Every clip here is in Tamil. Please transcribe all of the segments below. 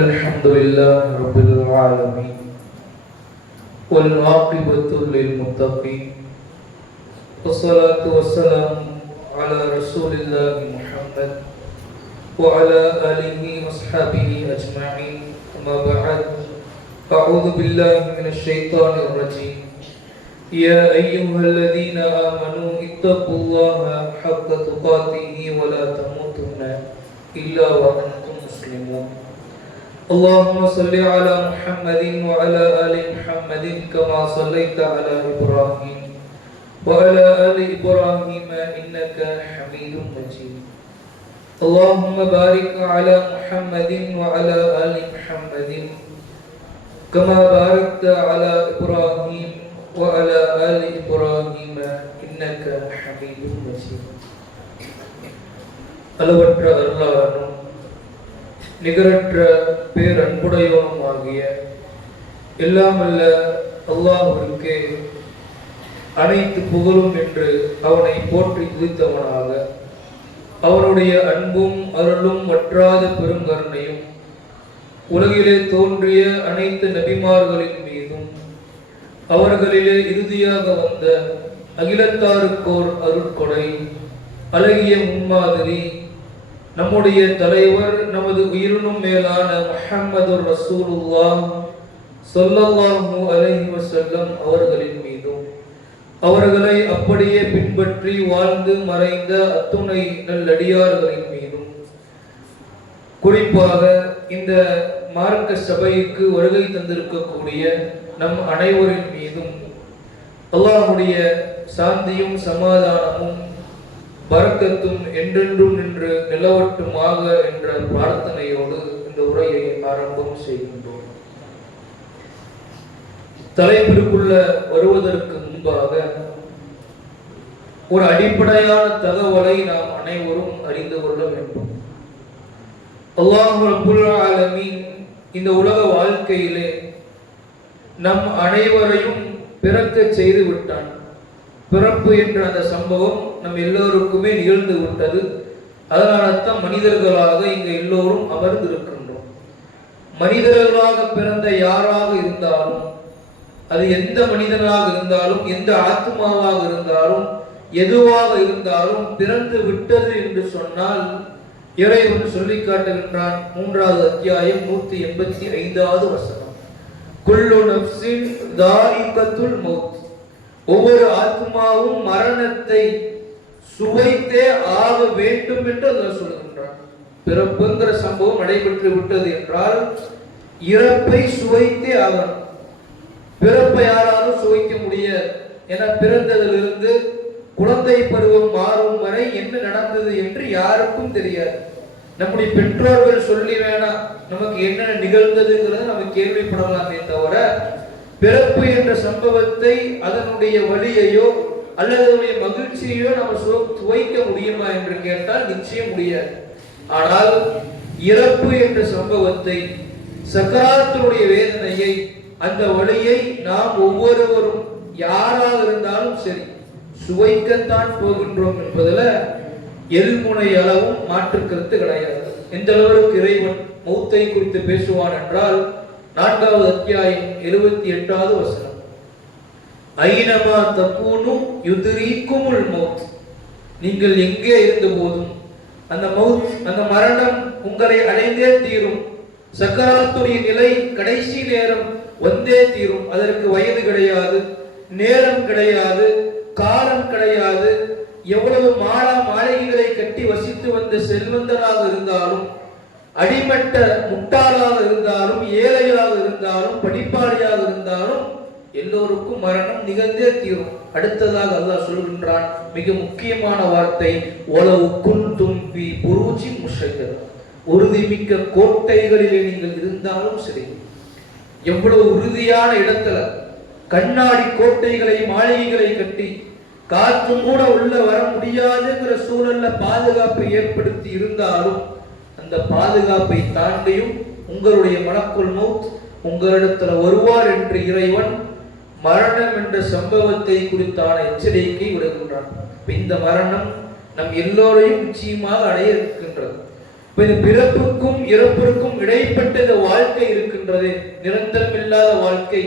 الحمد لله رب العالمين والعاقبة للمتقين والصلاة والسلام على رسول الله محمد وعلى آله وصحبه أجمعين. أما بعد، أعوذ بالله من الشيطان الرجيم. يا أيها الذين آمنوا اتقوا الله حق تقاته ولا تموتن إلا وأنتم مسلمون. اللهم صل على محمد وعلى آل محمد كما صليت على إبراهيم وعلى آل إبراهيم إنك حميد مجيد. اللهم بارك على محمد وعلى آل محمد كما باركت على إبراهيم وعلى آل إبراهيم إنك حميد مجيد. அளவற்ற அருளாளனும் நிகரற்ற பேரன்புடையோனுமாகிய எல்லாமல்ல அல்லாஹ்விற்கே அனைத்து புகழும் என்று அவனை போற்றி துதித்தவனாக, அவனுடைய அன்பும் அருளும் வற்றாத பெருங்கருணையும் உலகிலே தோன்றிய அனைத்து நபிமார்களின் மீதும் அவர்களிலே இறுதியாக வந்த அகிலத்தாருக்கோர் அருட்கொடை அழகிய முன்மாதிரி நம்முடைய தலைவர் நமது உயிரினும் மேலான முஹம்மது ரசூலுல்லாஹ் ஸல்லல்லாஹு அலைஹி வஸல்லம் அவர்களின் மீதும் அவர்களை அப்படியே பின்பற்றி வாழ்ந்து மறைந்த அத்துணை நல்லடியார்களின் மீதும், குறிப்பாக இந்த மார்க்க சபைக்கு வருகை தந்திருக்கக்கூடிய நம் அனைவரின் மீதும் அல்லாஹ்வுடைய சாந்தியும் சமாதானமும் பரக்கத்தும் என்றென்றும் நின்று நிலவட்டுமாக என்ற பிரார்த்தனையோடு இந்த உரையை ஆரம்பம் செய்கின்றோம். தலைப்பிற்குள்ள வருவதற்கு முன்பாக ஒரு அடிப்படையான தகவலை நாம் அனைவரும் அறிந்து கொள்ள வேண்டும். அல்லாஹ் ரப்புல் ஆலமீன் இந்த உலக வாழ்க்கையிலே நம் அனைவரையும் பிறக்க செய்து விட்டான். பிறப்பு என்ற அந்த சம்பவம் நம் எல்லோருக்குமே நிகழ்ந்து விட்டது. அதனால்தான் மனிதர்களாக இங்கு எல்லோரும் அமர்ந்திருக்கின்றோம். மனிதர்களாக பிறந்த யாராக இருந்தாலும், அது எந்த மனிதனாக இருந்தாலும், எந்த ஆத்மாவாக இருந்தாலும், எதுவாக இருந்தாலும் பிறந்து விட்டது என்று சொன்னால் இறைவன் சொல்லி காட்டுகின்றான். 3வது அத்தியாயம் 185வது வசனம், குல்லு நஃப்ஸின் தாயிகத்துல் மௌத், ஒவ்வொரு ஆத்மாவும் மரணத்தை சுவைத்தே ஆக வேண்டும் என்று அல்லாஹ் சொல்கின்றான். பிறப்புங்கிற சம்பவம் நடைபெற்று விட்டது என்றால் இறப்பை சுவைத்தே ஆகணும். பிறப்பை யாராலும் சுவைக்க முடியாது. என பிறந்ததிலிருந்து குழந்தை பருவம் மாறும் வரை என்ன நடந்தது என்று யாருக்கும் தெரியாது. நம்முடைய பெற்றோர்கள் சொல்லி வேணா நமக்கு என்ன நிகழ்ந்ததுங்கிறத நம்ம கேள்விப்படலாமே தவிர பிறப்பு என்ற சம்பவத்தை, அதனுடைய வலியையோ அல்லது அதனுடைய மகிழ்ச்சியோ நம்ம சுவைக்க முடியுமா என்று கேட்டால் நிச்சயம் முடியாது. ஆனால் இறப்பு என்ற சம்பவத்தை, சக்கராத்தினுடைய வேதனையை, அந்த வலியை நாம் ஒவ்வொருவரும் யாராக இருந்தாலும் சரி சுவைக்கத்தான் போகின்றோம் என்பதில் எல்முனை அளவும் மாற்று கருத்து கிடையாது. எந்த அளவுக்கு இறைவன் மௌத்தை குறித்து பேசுவான் என்றால் 4வது அத்தியாயம் 78வது வசனம், ஐனமா தகூனு யுத்ரீக்குமுல் மௌத், நீங்கள் எங்கே இருந்த போதும் அந்த மௌத், அந்த மரணம் உங்களை அடைந்தே தீரும். சக்கராத்துடைய நிலை கடைசி நேரம் வந்தே தீரும். அதற்கு வயது கிடையாது, நேரம் கிடையாது, காலம் கிடையாது. எவ்வளவு மாளிகைகளை கட்டி வசித்து வந்த செல்வந்தராக இருந்தாலும், அடிமட்ட முட்டாளாக இருந்தாலும், ஏழையாக இருந்தாலும், படிப்பாளியாக இருந்தாலும் எல்லோருக்கும் மரணம் நிகழ்ந்தே தீரும். அடுத்ததாக அல்லாஹ் சொல்கின்றான் மிக முக்கியமான வார்த்தை, உலவு குன்தும் ஃபீ புரூஜின் முஷய்யதா, உறுதிமிக்க கோட்டைகளிலே நீங்கள் இருந்தாலும் சரி, எவ்வளவு உறுதியான இடத்துல கண்ணாடி கோட்டைகளை மாளிகைகளை கட்டி காற்றும் கூட உள்ள வர முடியாதுங்கிற சூழல்ல பாதுகாப்பை ஏற்படுத்தி இருந்தாலும், அந்த பாதுகாப்பை தாண்டியும் உங்களுடைய மலக்குல் மௌத் உங்களிடத்துல வருவார் என்று இறைவன் மரணம் என்ற சம்பவத்தை குறித்தான எச்சரிக்கை விடுகின்றான். இந்த மரணம் நம் எல்லோரையும் நிச்சயமாக அடைய இருக்கின்றது. இந்த பிறப்புக்கும் இறப்பிற்கும் இடைப்பட்ட இந்த வாழ்க்கை இருக்கின்றது, நிரந்தரம் இல்லாத வாழ்க்கை.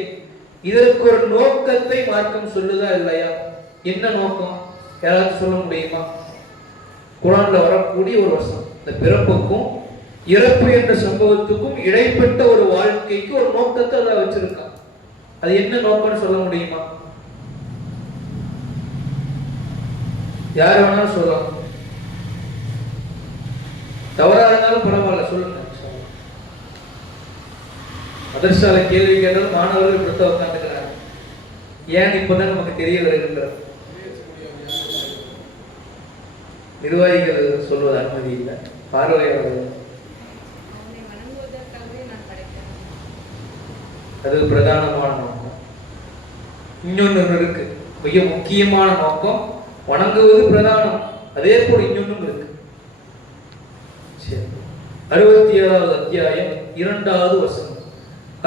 இதற்கு ஒரு நோக்கத்தை மார்க்கம் சொல்லுதா இல்லையா? என்ன நோக்கம்? யாராவது சொல்ல முடியுமா? குர்ஆன்ல வரக்கூடிய ஒரு வசனம், இந்த பிறப்புக்கும் இறப்பு என்ற சம்பவத்துக்கும் இடைப்பட்ட ஒரு வாழ்க்கைக்கு ஒரு நோக்கத்தை அதை வச்சிருக்கான். அது என்ன நோக்கம்னு சொல்ல முடியுமா? யார் வேணாலும் சொல்லலாம், தவறா இருந்தாலும் பரவாயில்ல, சொல்லுங்க. மதரசால கேள்வி கேட்டாலும் மாணவர்கள் கொடுத்த உட்காந்துக்கிறாங்க. ஏன் இப்பதான் நமக்கு தெரிய வருகின்றது. நிர்வாகிகள் சொல்வது அனுமதி இல்லை, பார்வையாளர்கள். அது பிரதானமான நோக்கம். இன்னொன்னு இருக்கு, மிக முக்கியமான நோக்கம். வணங்குவது பிரதானம், அதே போல இன்னொன்னும் இருக்கு. 67வது அத்தியாயம் 2வது வசனம்,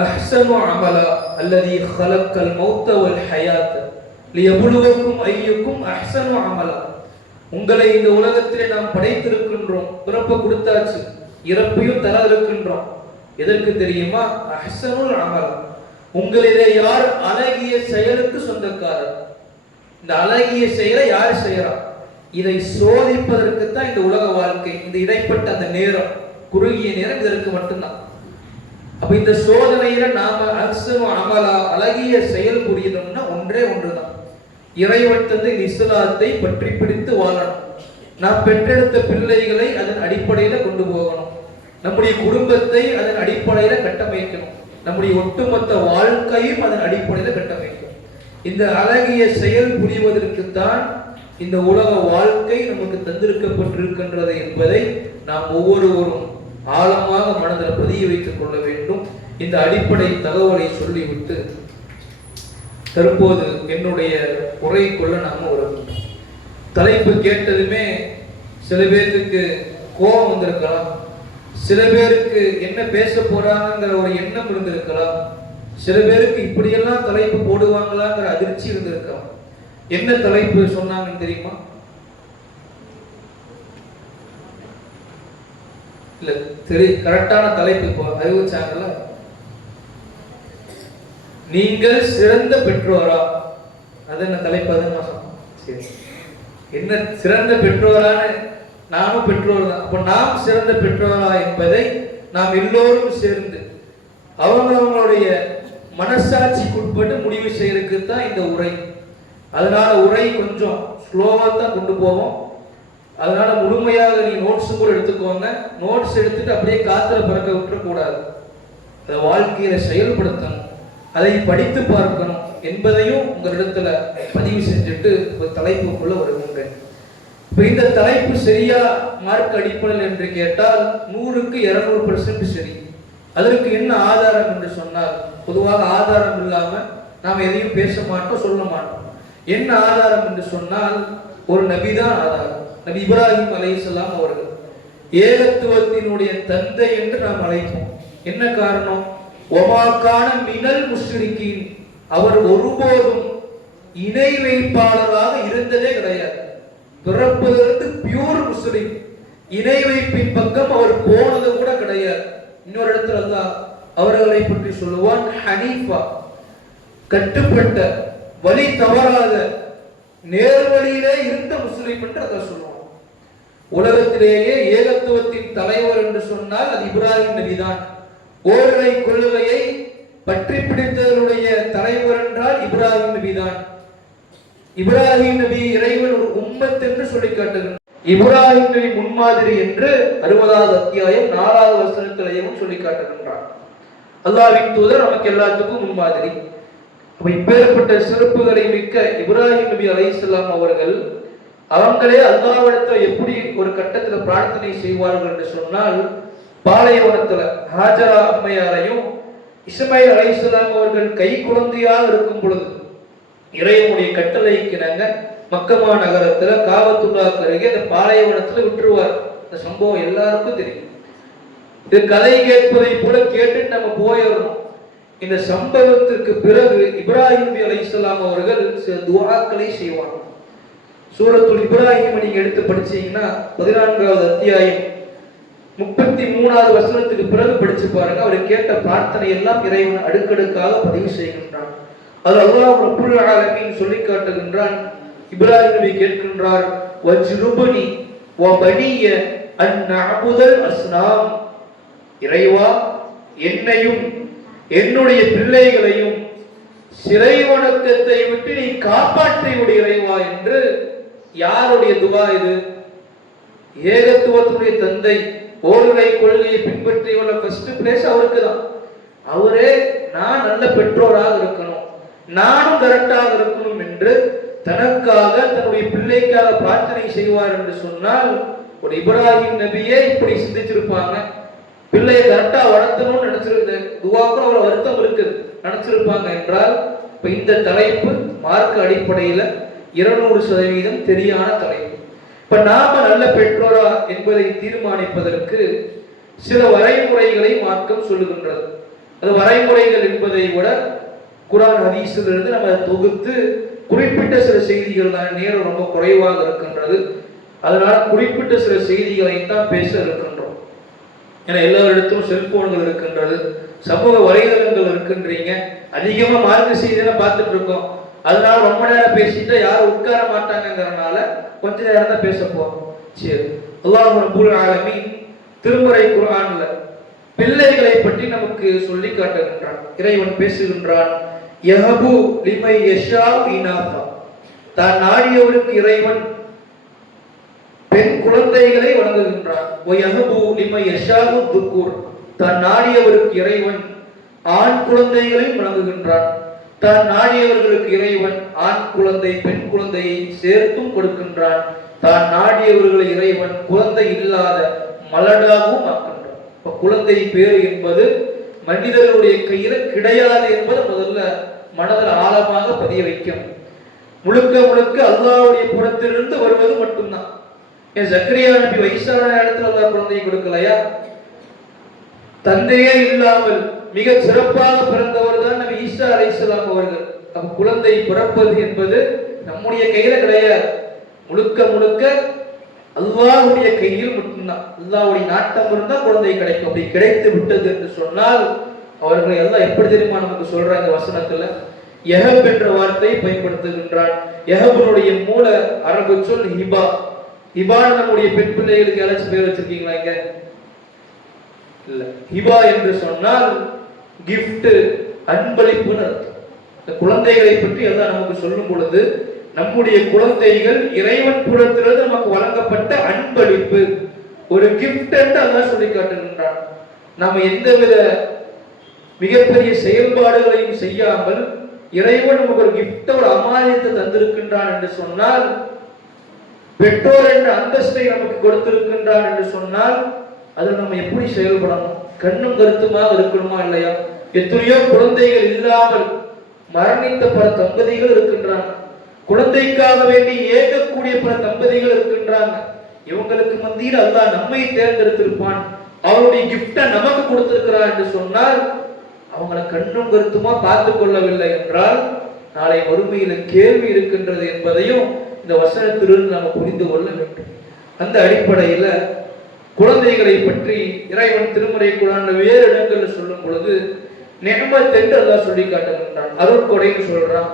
அஹ்ஸனு அமலா அல்லதி خلقல் மௌத வல் ஹயாத் லியப்லுவக்கும் அய்யுக்கும் அஹ்ஸனு அமலா. உங்களை இந்த உலகத்திலே நாம் படைத்திருக்கின்றோம், பிறப்பு கொடுத்தாச்சு, இறப்பையும் தர இருக்கின்றோம். எதற்கு தெரியுமா? அஹ்ஸனுல் அமல், உங்களிலே யார் அழகிய செயலுக்கு சொந்தக்காரர். இந்த அழகிய செயலை யார் செய்யறா, இதை சோதிப்பதற்கு தான் இந்த உலக வாழ்க்கை. இந்த இடைப்பட்ட அந்த நேரம், குறுகிய நேரம், இதற்கு மட்டும்தான். அப்ப இந்த சோதனையில நாம அஹ்ஸனு அமலா, அழகிய செயல் புரியணும்னா ஒன்றே ஒன்றுதான், இறைவன் தந்த இஸ்லாத்தை பற்றி பிடித்து வாழணும். நாம் பெற்றெடுத்த பிள்ளைகளை அதன் அடிப்படையில கொண்டு போகணும், நம்முடைய குடும்பத்தை அதன் அடிப்படையில கட்டமைக்கணும், நம்முடைய ஒட்டுமொத்த வாழ்க்கையும் அதன் அடிப்படையில கட்டமைக்கணும். இந்த அழகிய செயல் புரிவதற்குத்தான் இந்த உலக வாழ்க்கை நமக்கு தந்திருக்கப்பட்டிருக்கின்றது என்பதை நாம் ஒவ்வொருவரும் ஆழமாக மனதில் பதிய வைத்துக் கொள்ள வேண்டும். இந்த அடிப்படை தகவலை சொல்லிவிட்டு தற்போது என்னுடைய உரைக்குள்ள நாம வருவோம். தலைப்பு கேட்டதுமே சில பேருக்கு கோபம் வந்திருக்கலாம், சில பேருக்கு என்ன பேச போறாங்கிற ஒரு எண்ணம் இருந்திருக்கலாம், சில பேருக்கு இப்படியெல்லாம் தலைப்பு போடுவாங்களாங்கிற அதிர்ச்சி இருந்திருக்கலாம். என்ன தலைப்பு சொன்னாங்கன்னு தெரியுமா? இல்ல கரெக்டான தலைப்பு இப்போ அறிவிச்சாங்கல்ல, நீங்கள் சிறந்த பெற்றோரா. அது என்ன தலைப்பு? அது நான் சொன்னேன். சரி, என்ன சிறந்த பெற்றோரான? நானும் பெற்றோர் தான். அப்ப நாம் சிறந்த பெற்றோரா என்பதை நாம் எல்லோரும் சேர்ந்து அவங்களுடைய மனசாட்சிக்குட்பட்டு முடிவு செய்யறதுக்கு தான் இந்த உரை. அதனால உரை கொஞ்சம் ஸ்லோவா தான் கொண்டு போவோம். அதனால முழுமையாக நீங்க நோட்ஸ் கூட எடுத்துக்கோங்க. நோட்ஸ் எடுத்துட்டு அப்படியே காத்துல பறக்க விட்டுறக்கூடாது. அதை வாழ்க்கையில செயல்படுத்தணும், அதை படித்து பார்க்கணும் என்பதையும் உங்களிடத்துல பதிவு செஞ்சுட்டு ஒரு தலைப்புக்குள்ள வருகின்றேன். இப்ப இந்த தலைப்பு சரியா மார்க் அடிப்படையில் என்று கேட்டால் 100க்கு 200% சரி. அதற்கு என்ன ஆதாரம் என்று சொன்னால், பொதுவாக ஆதாரம் இல்லாம நாம் எதையும் பேச மாட்டோம், சொல்ல மாட்டோம். என்ன ஆதாரம் என்று சொன்னால், ஒரு நபிதான் ஆதாரம். நபி இப்ராஹிம் அலைஹிஸ்ஸலாம் அவர்கள் ஏகத்துவத்தினுடைய தந்தை என்று நாம் அழைப்போம். என்ன காரணம்? ஒமாக்கான மினல் முஷ்ரிகீன், அவர் ஒருபோதும் இணை வைப்பாளராக இருந்ததே கிடையாது. பிறப்பிலிருந்து பியூர் முஸ்லிம், இணை வைப்பின் பக்கம் அவர் போனது கூட கிடையாது. இன்னொரு இடத்துல அல்லாஹ் அவர்களை பற்றி சொல்லுவான், ஹனீஃபா, கட்டுப்பட்ட, வழி தவறாத, நேர்வழியிலே இருந்த முஸ்லிம் என்று அதை சொல்லுவான். உலகத்திலேயே ஏகத்துவத்தின் தலைவர் என்று சொன்னால் அது இப்ராஹிம் நபிதான். ஓரிரை கொள்கையை பற்றி பிடித்தவருடைய தலைவர் என்றால் இப்ராஹிம் நபிதான். இப்ராஹிம் நபி இறைவன் ஒரு உம்மத் என்று சொல்லி காட்டுகிறார். இப்ராஹிம் நபி முன்மாதிரி என்று 60வது அத்தியாயம் 4வது வசனத்திலேயும் சொல்லி காட்டுகின்றார். அல்லாஹ்வின் தூதர் நமக்கு எல்லாத்துக்கும் முன்மாதிரி. இப்பேற்பட்ட சிறப்புகளை மிக்க இப்ராஹிம் நபி அலைஹிஸ்ஸலாம் அவர்கள் அவங்களே அல்லாஹ்விடத்தில் எப்படி ஒரு கட்டத்தில் பிரார்த்தனை செய்வார்கள் என்று சொன்னால், பாலைவனத்துல ஹாஜரா அம்மையாரையும் இஸ்மாயில் அலைஹிஸ்ஸலாம் அவர்கள் கை குழந்தையாக இருக்கும் பொழுது இறைவனுடைய கட்டளைக்கு நாங்க மக்கமா நகரத்துல காபத்துல்லாஹ்க்கு அருகே அந்த பாலைவனத்துல விட்டுருவார். இந்த சம்பவம் எல்லாருக்கும் தெரியும். இது கதை கேட்பதை போல கேட்டு நம்ம போயிடணும். இந்த சம்பவத்திற்கு பிறகு இப்ராஹிம் நபி அலைஹிஸ்ஸலாம் அவர்கள் சில துஆக்களை செய்வாங்க. சூரத்துல் இப்ராஹிம் நீங்க எடுத்து படிச்சீங்கன்னா 14வது அத்தியாயம் 33வது வசனத்துக்கு பிறகு படிச்சு பாருங்க. அவர் கேட்ட பிரார்த்தனை எல்லாம் இறைவன் அடுக்கடுக்காக பதிவு செய்கின்றான். அது அல்லாஹ் ரப்புல் ஆலமீன் சொல்லி காட்டுகின்றான். இப்ராஹிம் நபி கேட்கின்றார், வஜ்ருபனி வபனிய அன் நஅபுதல் அஸ்னாம். இறைவா, என்னையும் என்னுடைய பிள்ளைகளையும் சிலை வணக்கத்தை விட்டு நீ காப்பாற்றி விடு இறைவா என்று. யாருடைய துவா இது? ஏகத்துவத்துடைய தந்தை, ஓரிரை கொள்கையை பின்பற்றியுள்ள ஃபர்ஸ்ட் பிளேஸ் அவருக்கு தான். அவரே நான் நல்ல பெற்றோராக இருக்கணும், நானும் கரெக்டாக இருக்கணும் என்று தனக்காக தன்னுடைய பிள்ளைக்காக பிரார்த்தனை செய்வார் என்று சொன்னால், ஒரு இப்ராஹிம் நபியே இப்படி சிந்திச்சிருப்பாங்க. பிள்ளையை கரெக்டா வளர்த்தணும்னு நினைச்சிருந்த துவாக்கும் அவ்வளவு வருத்தம் இருக்குது நினைச்சிருப்பாங்க என்றால், இப்ப இந்த தலைப்பு மார்க்க அடிப்படையில 200% தெரியான தலைப்பு. இப்ப நாம நல்ல பெற்றோரா என்பதை தீர்மானிப்பதற்கு சில வரைமுறைகளை மார்க்கம் சொல்லுகின்றது. அது வரைமுறைகள் என்பதை விட குர்ஆன் ஹதீஸிலிருந்து நம்ம தொகுத்து குறிப்பிட்ட சில செய்திகள் தான், நேரம் ரொம்ப குறைவாக இருக்கின்றது. அதனால குறிப்பிட்ட சில செய்திகளை தான் பேச இருக்கின்றோம். ஏன்னா எல்லாரிடத்தும் செல்போன்கள் இருக்கின்றது, சமூக வலைதளங்கள் இருக்கின்றீங்க, அதிகமா மார்க்க செய்தியெல்லாம் பார்த்துட்டு இருக்கோம். அதனால ரொம்ப நேரம் பேசிட்டா யாரும் உட்கார மாட்டாங்கிறதுனால கொஞ்ச நேரம் தான் பேச போறோம். சரி, அல்லாஹ் ரப்பல் ஆலமீன் திருமறை குர்ஆன்ல பிள்ளைகளை பற்றி நமக்கு சொல்லி காட்டுகின்றான். இறைவன் பேசுகின்றான், யஹபு லிமை யஷாஉ இனாஃபா. தான் நாடியவருக்கு இறைவன் பெண் குழந்தைகளை வழங்குகின்றான். வயஹபு லிமை யஷாஉ துக்கூர். தான் நாடியவருக்கு இறைவன் ஆண் குழந்தைகளை வழங்குகின்றான். தான் நாடியவர்களுக்கு இறைவன் ஆண் குழந்தை பெண் குழந்தையை சேர்த்தும் கொடுக்கின்றான். தான் நாடியவர்களை இறைவன் குழந்தை இல்லாத மலடாகவும் ஆக்கின்றான். இப்ப குழந்தை பேரு என்பது மனிதர்களுடைய கையில கிடையாது என்பது முதல்ல மனதில் ஆழமாக பதிய வைக்கும். முழுக்க முழுக்க அல்லாஹ்வுடைய புறத்திலிருந்து வருவது மட்டும்தான். ஏன் ஜக்கரியா நபி வயசான இடத்துல அல்லாஹ் குழந்தையை கொடுக்கலையா? தந்தையே இல்லாமல் மிக சிறப்பாக பிறந்தவர் தான் நபி ஈசா அலைஹிஸ்ஸலாம் அவர்கள். அப்ப குழந்தை பிறப்பது என்பது நம்முடைய கையில கிடையாது, முழுக்க முழுக்க அல்லாஹ்வுடைய கையில் மட்டும்தான். அல்லாஹ்வுடைய நாட்டம் இருந்தா குழந்தை கிடைக்கும். அப்படி கிடைத்து விட்டது என்று சொன்னால் அவர்களை எல்லாம் எப்படி தெரியுமா நமக்கு சொல்றாங்க வசனத்துல? யஹப் என்ற வார்த்தையை பயன்படுத்துகின்றான். யஹபனுடைய மூல அரபு சொல் ஹிபா. ஹிபான் நம்முடைய பெண் பிள்ளைகளுக்கு யாராச்சும் பேர் வச்சிருக்கீங்களா இங்க? இல்ல. ஹிபா என்று சொன்னால் கிஃப்ட், அன்பளிப்புன்னு அர்த்தம். இந்த குழந்தைகளை பற்றி எல்லாம் நமக்கு சொல்லும் பொழுது நம்முடைய குழந்தைகள் இறைவன் புறத்திலிருந்து நமக்கு வழங்கப்பட்ட அன்பளிப்பு, ஒரு கிஃப்ட் என்று அல்லாஹ் சொல்லி காட்டுகின்றான். நாம எந்தவித மிகப்பெரிய செயல்பாடுகளையும் செய்யாமல் இறைவன் நமக்கு ஒரு கிஃப்ட், ஒரு அமானியத்தை தந்திருக்கின்றான் என்று சொன்னால், பெற்றோர் என்ற அந்தஸ்தை நமக்கு கொடுத்திருக்கின்றான் என்று சொன்னால், அதில் நம்ம எப்படி செயல்படணும்? கண்ணும் கருத்துமாக இருக்கணுமா இல்லையா? எத்தனையோ குழந்தைகள் இல்லாமல் மரணித்த பல தம்பதிகள் இருக்கின்றாங்க. குழந்தைக்காக வேண்டி ஏற்கக்கூடிய பல தம்பதிகள் இருக்கின்றாங்க. இவங்களுக்கு மத்தியில் அல்லாஹ் நம்மை தேர்ந்தெடுத்திருப்பான், அவருடைய கிஃப்டை நமக்கு கொடுத்திருக்கிறான் என்று சொன்னால், அவங்களை கண்ணும் கருத்துமா பார்த்து கொள்ளவில்லை என்றால் நாளை மறுமையில கேள்வி இருக்கின்றது என்பதையும் இந்த வசனத்திலிருந்து நாம் புரிந்து கொள்ள வேண்டும். அந்த அடிப்படையில குழந்தைகளை பற்றி இறைவன் திருமறை குர்ஆன்ல வேறு இடங்களில் சொல்லும் பொழுது நிஅமத் என்று அல்லாஹ் சொல்லி காட்டுகின்றான். அருட்கொடைன்னு சொல்றான்,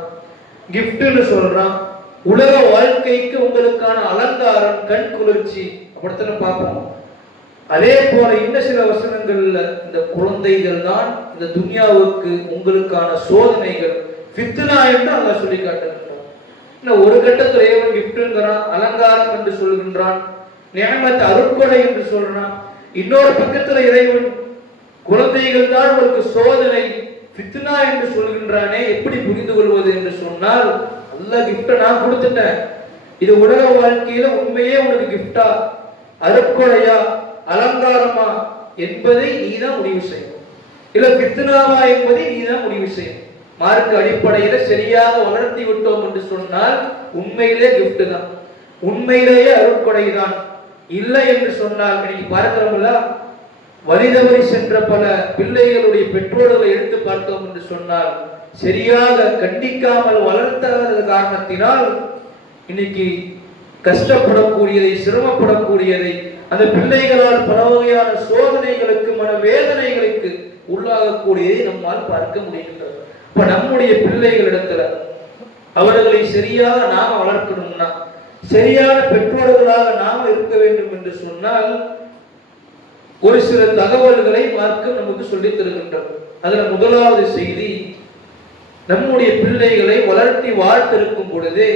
கிஃப்ட்னு சொல்றான். உலக வாழ்க்கைக்கு உங்களுக்கான அலங்காரம், கண் குளிர்ச்சி அப்படித்தானே பார்ப்போம். அதே போல இன்னும் சில வசனங்கள்ல இந்த குழந்தைகள் தான் இந்த துன்யாவுக்கு உங்களுக்கான சோதனைகள், ஃபித்னா என்று அல்லாஹ் சொல்லி காட்டுகின்றான். இன்னும் ஒரு கட்டத்தில் இறைவன் கிஃப்ட்ங்கிறான், அலங்காரம் என்று சொல்கின்றான், நிஅமத் அருட்கொடை என்று சொல்றான். இன்னொரு பக்கத்துல இறைவன் குழந்தைகள் தான் உங்களுக்கு சோதனை, ஃபித்னா என்று சொல்கின்றானே. எப்படி புரிந்து கொள்வது என்று சொன்னால், அல்லாஹ் கிஃப்ட நான் கொடுத்துட்டேன், இது உலக வாழ்க்கையில உண்மையே உனக்கு கிஃப்டா, அருட்கொடையா, அலங்காரமா என்பதை நீதான் முடிவு செய்யும். இல்ல ஃபித்னாவா என்பதை நீதான் முடிவு செய்யும். மார்க்க அடிப்படையில சரியாக வளர்த்தி விட்டோம் என்று சொன்னால் உண்மையிலே கிஃப்ட் தான், உண்மையிலேயே அருட்கொடை தான். இல்லை என்று சொன்னால் இன்னைக்கு பார்க்கிறோம்ல, வழிதவறி சென்ற பல பிள்ளைகளுடைய பெற்றோர்களை எடுத்து பார்த்தோம் என்று சொன்னால், சரியாக கண்டிக்காமல் வளர்த்தாத காரணத்தினால் இன்னைக்கு கஷ்டப்படக்கூடியதை, சிரமப்படக்கூடியதை அந்த பிள்ளைகளால் பல வகையான சோதனைகளுக்கு மனவேதனைகளுக்கு உள்ளாகக்கூடியதை நம்மால் பார்க்க முடிகின்றது. இப்ப நம்முடைய பிள்ளைகளிடத்துல அவர்களை சரியாக நாம வளர்க்கணும்னா, சரியான பெற்றோர்களாக நாம இருக்க வேண்டும் என்று சொன்னால் ஒரு சில தகவல்களை மார்க்கம் நமக்கு சொல்லித் தருகின்றது. அதுல முதலாவது செய்தி, நம்முடைய பிள்ளைகளை வளர்த்தி வாழ்த்திருக்கும் பொழுதே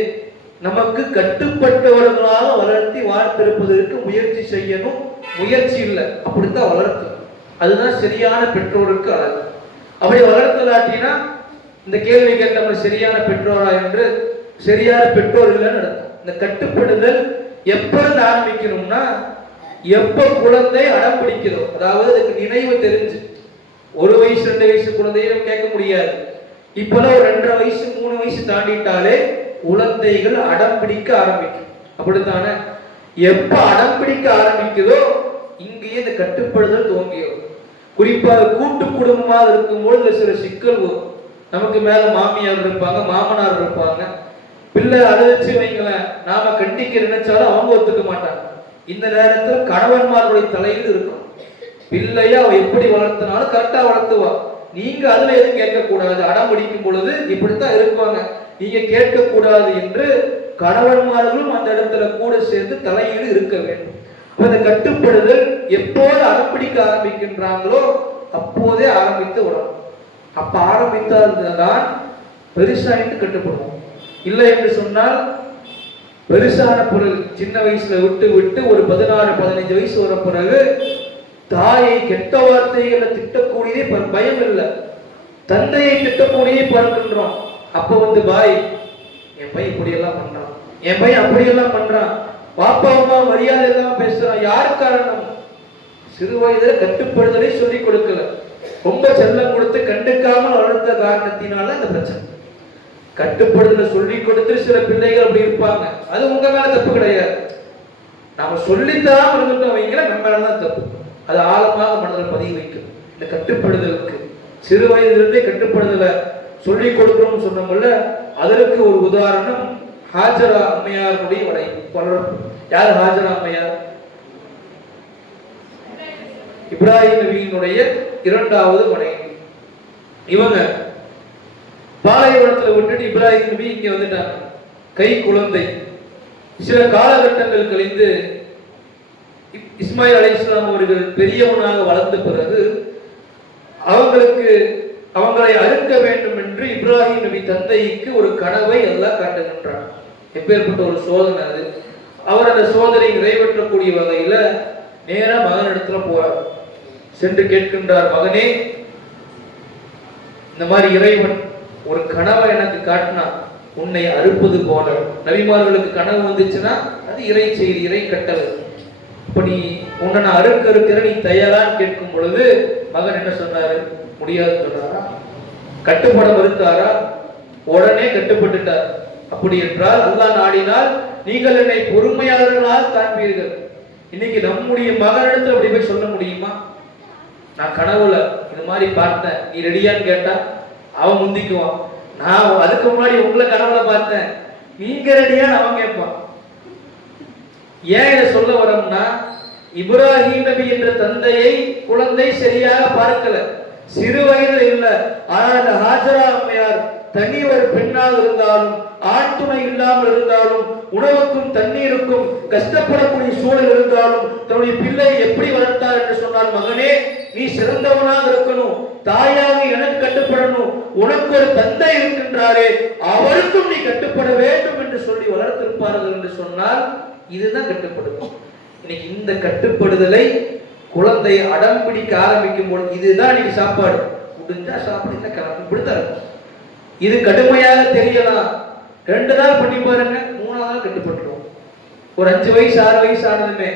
நமக்கு கட்டுப்பட்டவர்களாக வளர்த்தி வாழ்த்திருப்பதற்கு முயற்சி செய்யணும். முயற்சி இல்லை, அப்படித்தான் வளர்க்கணும். அதுதான் சரியான பெற்றோருக்கு அழகு. அப்படி வளர்த்தலாட்டினா இந்த கேள்வி கேட்ட சரியான பெற்றோரா என்று, சரியான பெற்றோர் இல்லைன்னு நடக்கும். இந்த கட்டுப்படுதல் எப்பொழுது ஆரம்பிக்கணும்னா, எப்ப குழந்தை அடம் பிடிக்கிறோம், அதாவது அதுக்கு நினைவு தெரிஞ்சு. 1 வயசு 2 வயசு குழந்தையும் கேட்க முடியாது. இப்பெல்லாம் ஒரு 2.5 வயசு 3 வயசு தாண்டிட்டாலே குழந்தைகள் அடம் பிடிக்க ஆரம்பிக்கும். அப்படித்தானே? எப்ப அடம் பிடிக்க ஆரம்பிக்குதோ இங்கேயே இந்த கட்டுப்படுதல் துவங்கிடும். குறிப்பாக கூட்டு குடும்பமாக இருக்கும்போது சில சிக்கல் வரும். நமக்கு மேல மாமியார் இருப்பாங்க, மாமனார் இருப்பாங்க. பிள்ளை அழுதுச்சு வைங்களேன், நாம கண்டிக்க நினைச்சாலும் அவங்க ஒத்துக்க மாட்டாங்க. இந்த நேரத்தில் கணவன்மார்களுடைய தலையில் இருக்கும். பிள்ளைய அவ எப்படி வளர்த்தனாலும் கரெக்டா வளர்த்துவா, நீங்க அதுல எதுவும் கேட்கக்கூடாது. அடம் பிடிக்கும் பொழுது இப்படித்தான் இருக்குவாங்க, நீங்க கேட்கக்கூடாது என்று கணவன்மார்களும் அந்த இடத்துல கூட சேர்ந்து தலையீடு இருக்க வேண்டும். அந்த கட்டுப்படுதல் எப்போது அடம் பிடிக்க ஆரம்பிக்கின்றாங்களோ அப்போதே ஆரம்பித்து விடணும். அப்ப ஆரம்பித்தால்தான் பெருசாயிட்டு கட்டுப்படுவோம். இல்லை என்று சொன்னால் பெருசான பிறகு சின்ன வயசுல விட்டு விட்டு ஒரு 16-15 வயசு வர பிறகு தாயை கெட்ட வார்த்தைகளை திட்டக்கூடியதே பயம் இல்லை, தந்தையை திட்டக்கூடியதே பார்க்கின்றோம். அப்ப பாய் என் பையன் இப்படி எல்லாம் பண்றான், என் பையன் அப்படியெல்லாம் பண்றான், பாப்பா அம்மா மரியாதை எல்லாம் பேசுறான். யாரு காரணம்? சிறு வயதுல கட்டுப்படுதலை சொல்லிக் கொடுக்கல, ரொம்ப செல்லம் கொடுத்து கண்டுக்காமல் வளர்த்த காரணத்தினால அந்த பிரச்சனை. கட்டுப்படுதலை சொல்லிக் கொடுத்து சில பிள்ளைகள் அப்படி இருப்பாங்க, அது உங்க மேல தப்பு கிடையாது. நாம சொல்லித்தான் இருந்துட்டோம் வைங்கள, நம்ம மேலதான் தப்பு. அது ஆழமாக மனதில் பதிய வைக்கும். இந்த கட்டுப்படுதலுக்கு சிறு வயதிலிருந்தே கட்டுப்படுதலை சொல்லிக் கொடுக்கணும்னு சொன்னோம்ல, அதற்கு ஒரு உதாரணம் ஹாஜரா அம்மையாருடைய வளர்ப்பு. யார் ஹாஜரா அம்மையார்? இப்ராஹிம் நபியினுடைய 2வது மனைவி. இவங்க பாலைவனத்துல விட்டுட்டு இப்ராஹிம் நபி இங்க வந்துட்டாங்க, கை குழந்தை. சில காலகட்டங்கள் கழிந்து இஸ்மாயில் அலைஹிஸ்ஸலாம் அவர்கள் பெரியவனாக வளர்ந்த பிறகு அவங்களை அறுக்க வேண்டும் என்று இப்ராஹிம் நபி தந்தைக்கு ஒரு கனவை எல்லாம் காட்டுகின்றார். எப்பேற்பட்ட ஒரு சோதனை அது! அவர் அந்த சோதனை நிறைவேற்றக்கூடிய வகையில நேரா மகனிடத்துல போறார். சென்று கேட்கின்றார், மகனே, இந்த மாதிரி இறைவன் ஒரு கனவை எனக்கு காட்டினா உன்னை அறுப்பது போல. நபிமார்களுக்கு கனவு வந்துச்சுன்னா அது இறை செய்தி, இறை கட்டளை. இப்ப நீ உன்னை நான் அறுக்க நீ தயாரான்னு கேட்கும் பொழுது மகன் என்ன சொன்னாரு? முடியாதுன்னு சொன்னாரா? கட்டுப்பட மறுத்தாரா? உடனே கட்டுப்பட்டுட்டார். அப்படி என்றால் அல்லாஹ் நாடினால் நீங்கள் என்னை பொறுமையாளர்களாக காண்பீர்கள். இன்னைக்கு நம்முடைய மகனிடத்தில் அப்படி போய் சொல்ல முடியுமா? நான் கனவுல இந்த மாதிரி பார்த்தேன், நீ ரெடியான்னு கேட்டா அவன் முந்திக்குவான். நான் அதுக்கு முன்னாடி உங்களை கனவுல பார்த்தேன், நீங்க ரெடியான்னு அவன் கேட்பான். ஏன் இதை சொல்ல வரோம்னா, இப்ராஹிம் நபி என்ற தந்தையை குழந்தை சரியாக பார்க்கல, சிறு வயதில் இல்லை. ஆனால் அந்த ஹாஜரா அம்மையார் தனி ஒரு பெண்ணாக இருந்தாலும், ஆண் துணை இல்லாமல் இருந்தாலும், உணவுக்கும் தண்ணீருக்கும் கஷ்டப்படக்கூடிய சூழல் இருந்தாலும் தன்னுடைய பிள்ளையை எப்படி வளர்த்தார் என்று சொன்னால், மகனே, நீ சிறந்தவனாக இருக்கணும், தாயாக எனக்கு கட்டுப்படணும், உனக்கு ஒரு தந்தை இருக்கின்றாரே அவருக்கும் நீ கட்டுப்பட வேண்டும் என்று சொல்லி வளர்த்திருப்பார்கள் என்று சொன்னால் இதுதான் கட்டுப்படுத்தும். இன்னைக்கு இந்த கட்டுப்படுதலை குழந்தை அடம் பிடிக்க ஆரம்பிக்கும் போது இதுதான் நீங்க சாப்பாடு, முடிஞ்சா சாப்பிடுங்க, கிளம்பி இப்படித்தான் இருக்கும். இது கடுமையாக தெரியலாம். 2 நாள் பண்ணி பாருங்க, 3ஆவது நாள் கட்டுப்பட்டுருவோம். ஒரு 5 வயசு 6 வயசு ஆனதுமே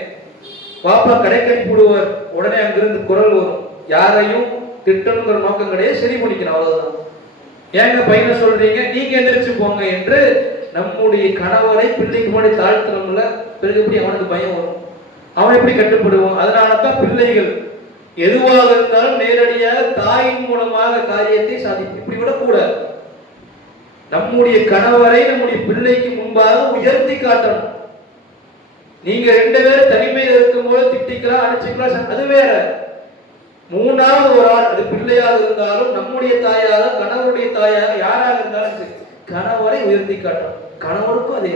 பாப்பா கடைக்கடி போடுவார், உடனே அங்கிருந்து குரல் வரும். யாரையும் திட்டணுங்கிற நோக்கம் கிடையாது, சரி பண்ணிக்கணும், அவ்வளவுதான். ஏங்க பையனை சொல்றீங்க, நீங்க எந்திரிச்சு போங்க என்று நம்முடைய கணவரை பிள்ளைக்கு முன்னாடி தாழ்த்துறோம்ல, பிறகு எப்படி அவனுக்கு பயம் வரும்? அவன் எப்படி கட்டுப்படுவான்? அதனாலதான் பிள்ளைகள் எதுவாக இருந்தாலும் நேரடியாக தாயின் மூலமாக காரியத்தை சாதிக்கும். இப்படி விடக்கூடாது. நம்முடைய கணவரை நம்முடைய பிள்ளைக்கு முன்பாக உயர்த்தி காட்டணும். நீங்க 2 பேரும் தனிமையில் இருக்கும்போது திட்டிக்கலாம், அடிச்சுக்கலாம், அது வேற. மூணாவது ஒரு ஆள், அது பிள்ளையாக இருந்தாலும், நம்முடைய தாயாக, கணவருடைய தாயாக, யாராக இருந்தாலும் சரி, கணவரை உயர்த்தி காட்டணும். கணவருக்கும் அதே.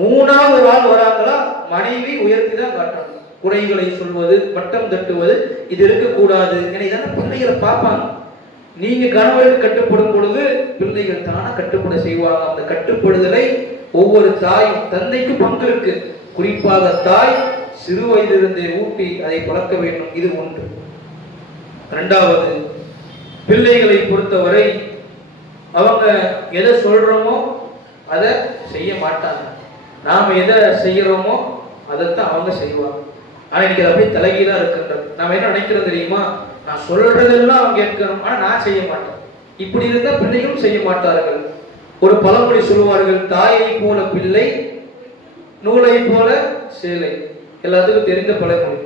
மூணாவது ஒரு ஆள் வராங்களா, மனைவி உயர்த்தி தான் காட்டணும். குறைகளை சொல்வது, பட்டம் தட்டுவது, இது இருக்கக்கூடாது. ஏன்னா இதெல்லாம் பிள்ளைகளை பார்ப்பாங்க. நீங்க கணவருக்கு கட்டுப்படும் பொழுது பிள்ளைகள் தானே கட்டுப்பட செய்வாங்க. அந்த கட்டுப்படுதலை ஒவ்வொரு தாயும், தந்தைக்கும் பங்கு இருக்கு. குறிப்பாக தாய் சிறு வயதிலிருந்தே ஊட்டி அதை பழக்க வேண்டும். இது ஒன்று. இரண்டாவது, பிள்ளைகளை பொறுத்தவரை அவங்க எதை சொல்றோமோ அதை செய்ய மாட்டாங்க. நாம எதை செய்யறோமோ அதைத்தான் அவங்க செய்வாங்க. ஆனா இன்னைக்கு அது அப்படியே தலைகீழா இருக்கின்றது. நாம என்ன நினைக்கிறோம் தெரியுமா? நான் சொல்றதெல்லாம் அவங்க கேட்கணும், ஆனா நான் செய்ய மாட்டேன். இப்படி இருந்தா பிள்ளைகளும் செய்ய மாட்டார்கள். ஒரு பழமொழி சொல்லுவார்கள், தாயை போல பிள்ளை, நூலை போல சேலை. எல்லாத்துக்கும் தெரிந்த பழமொழி.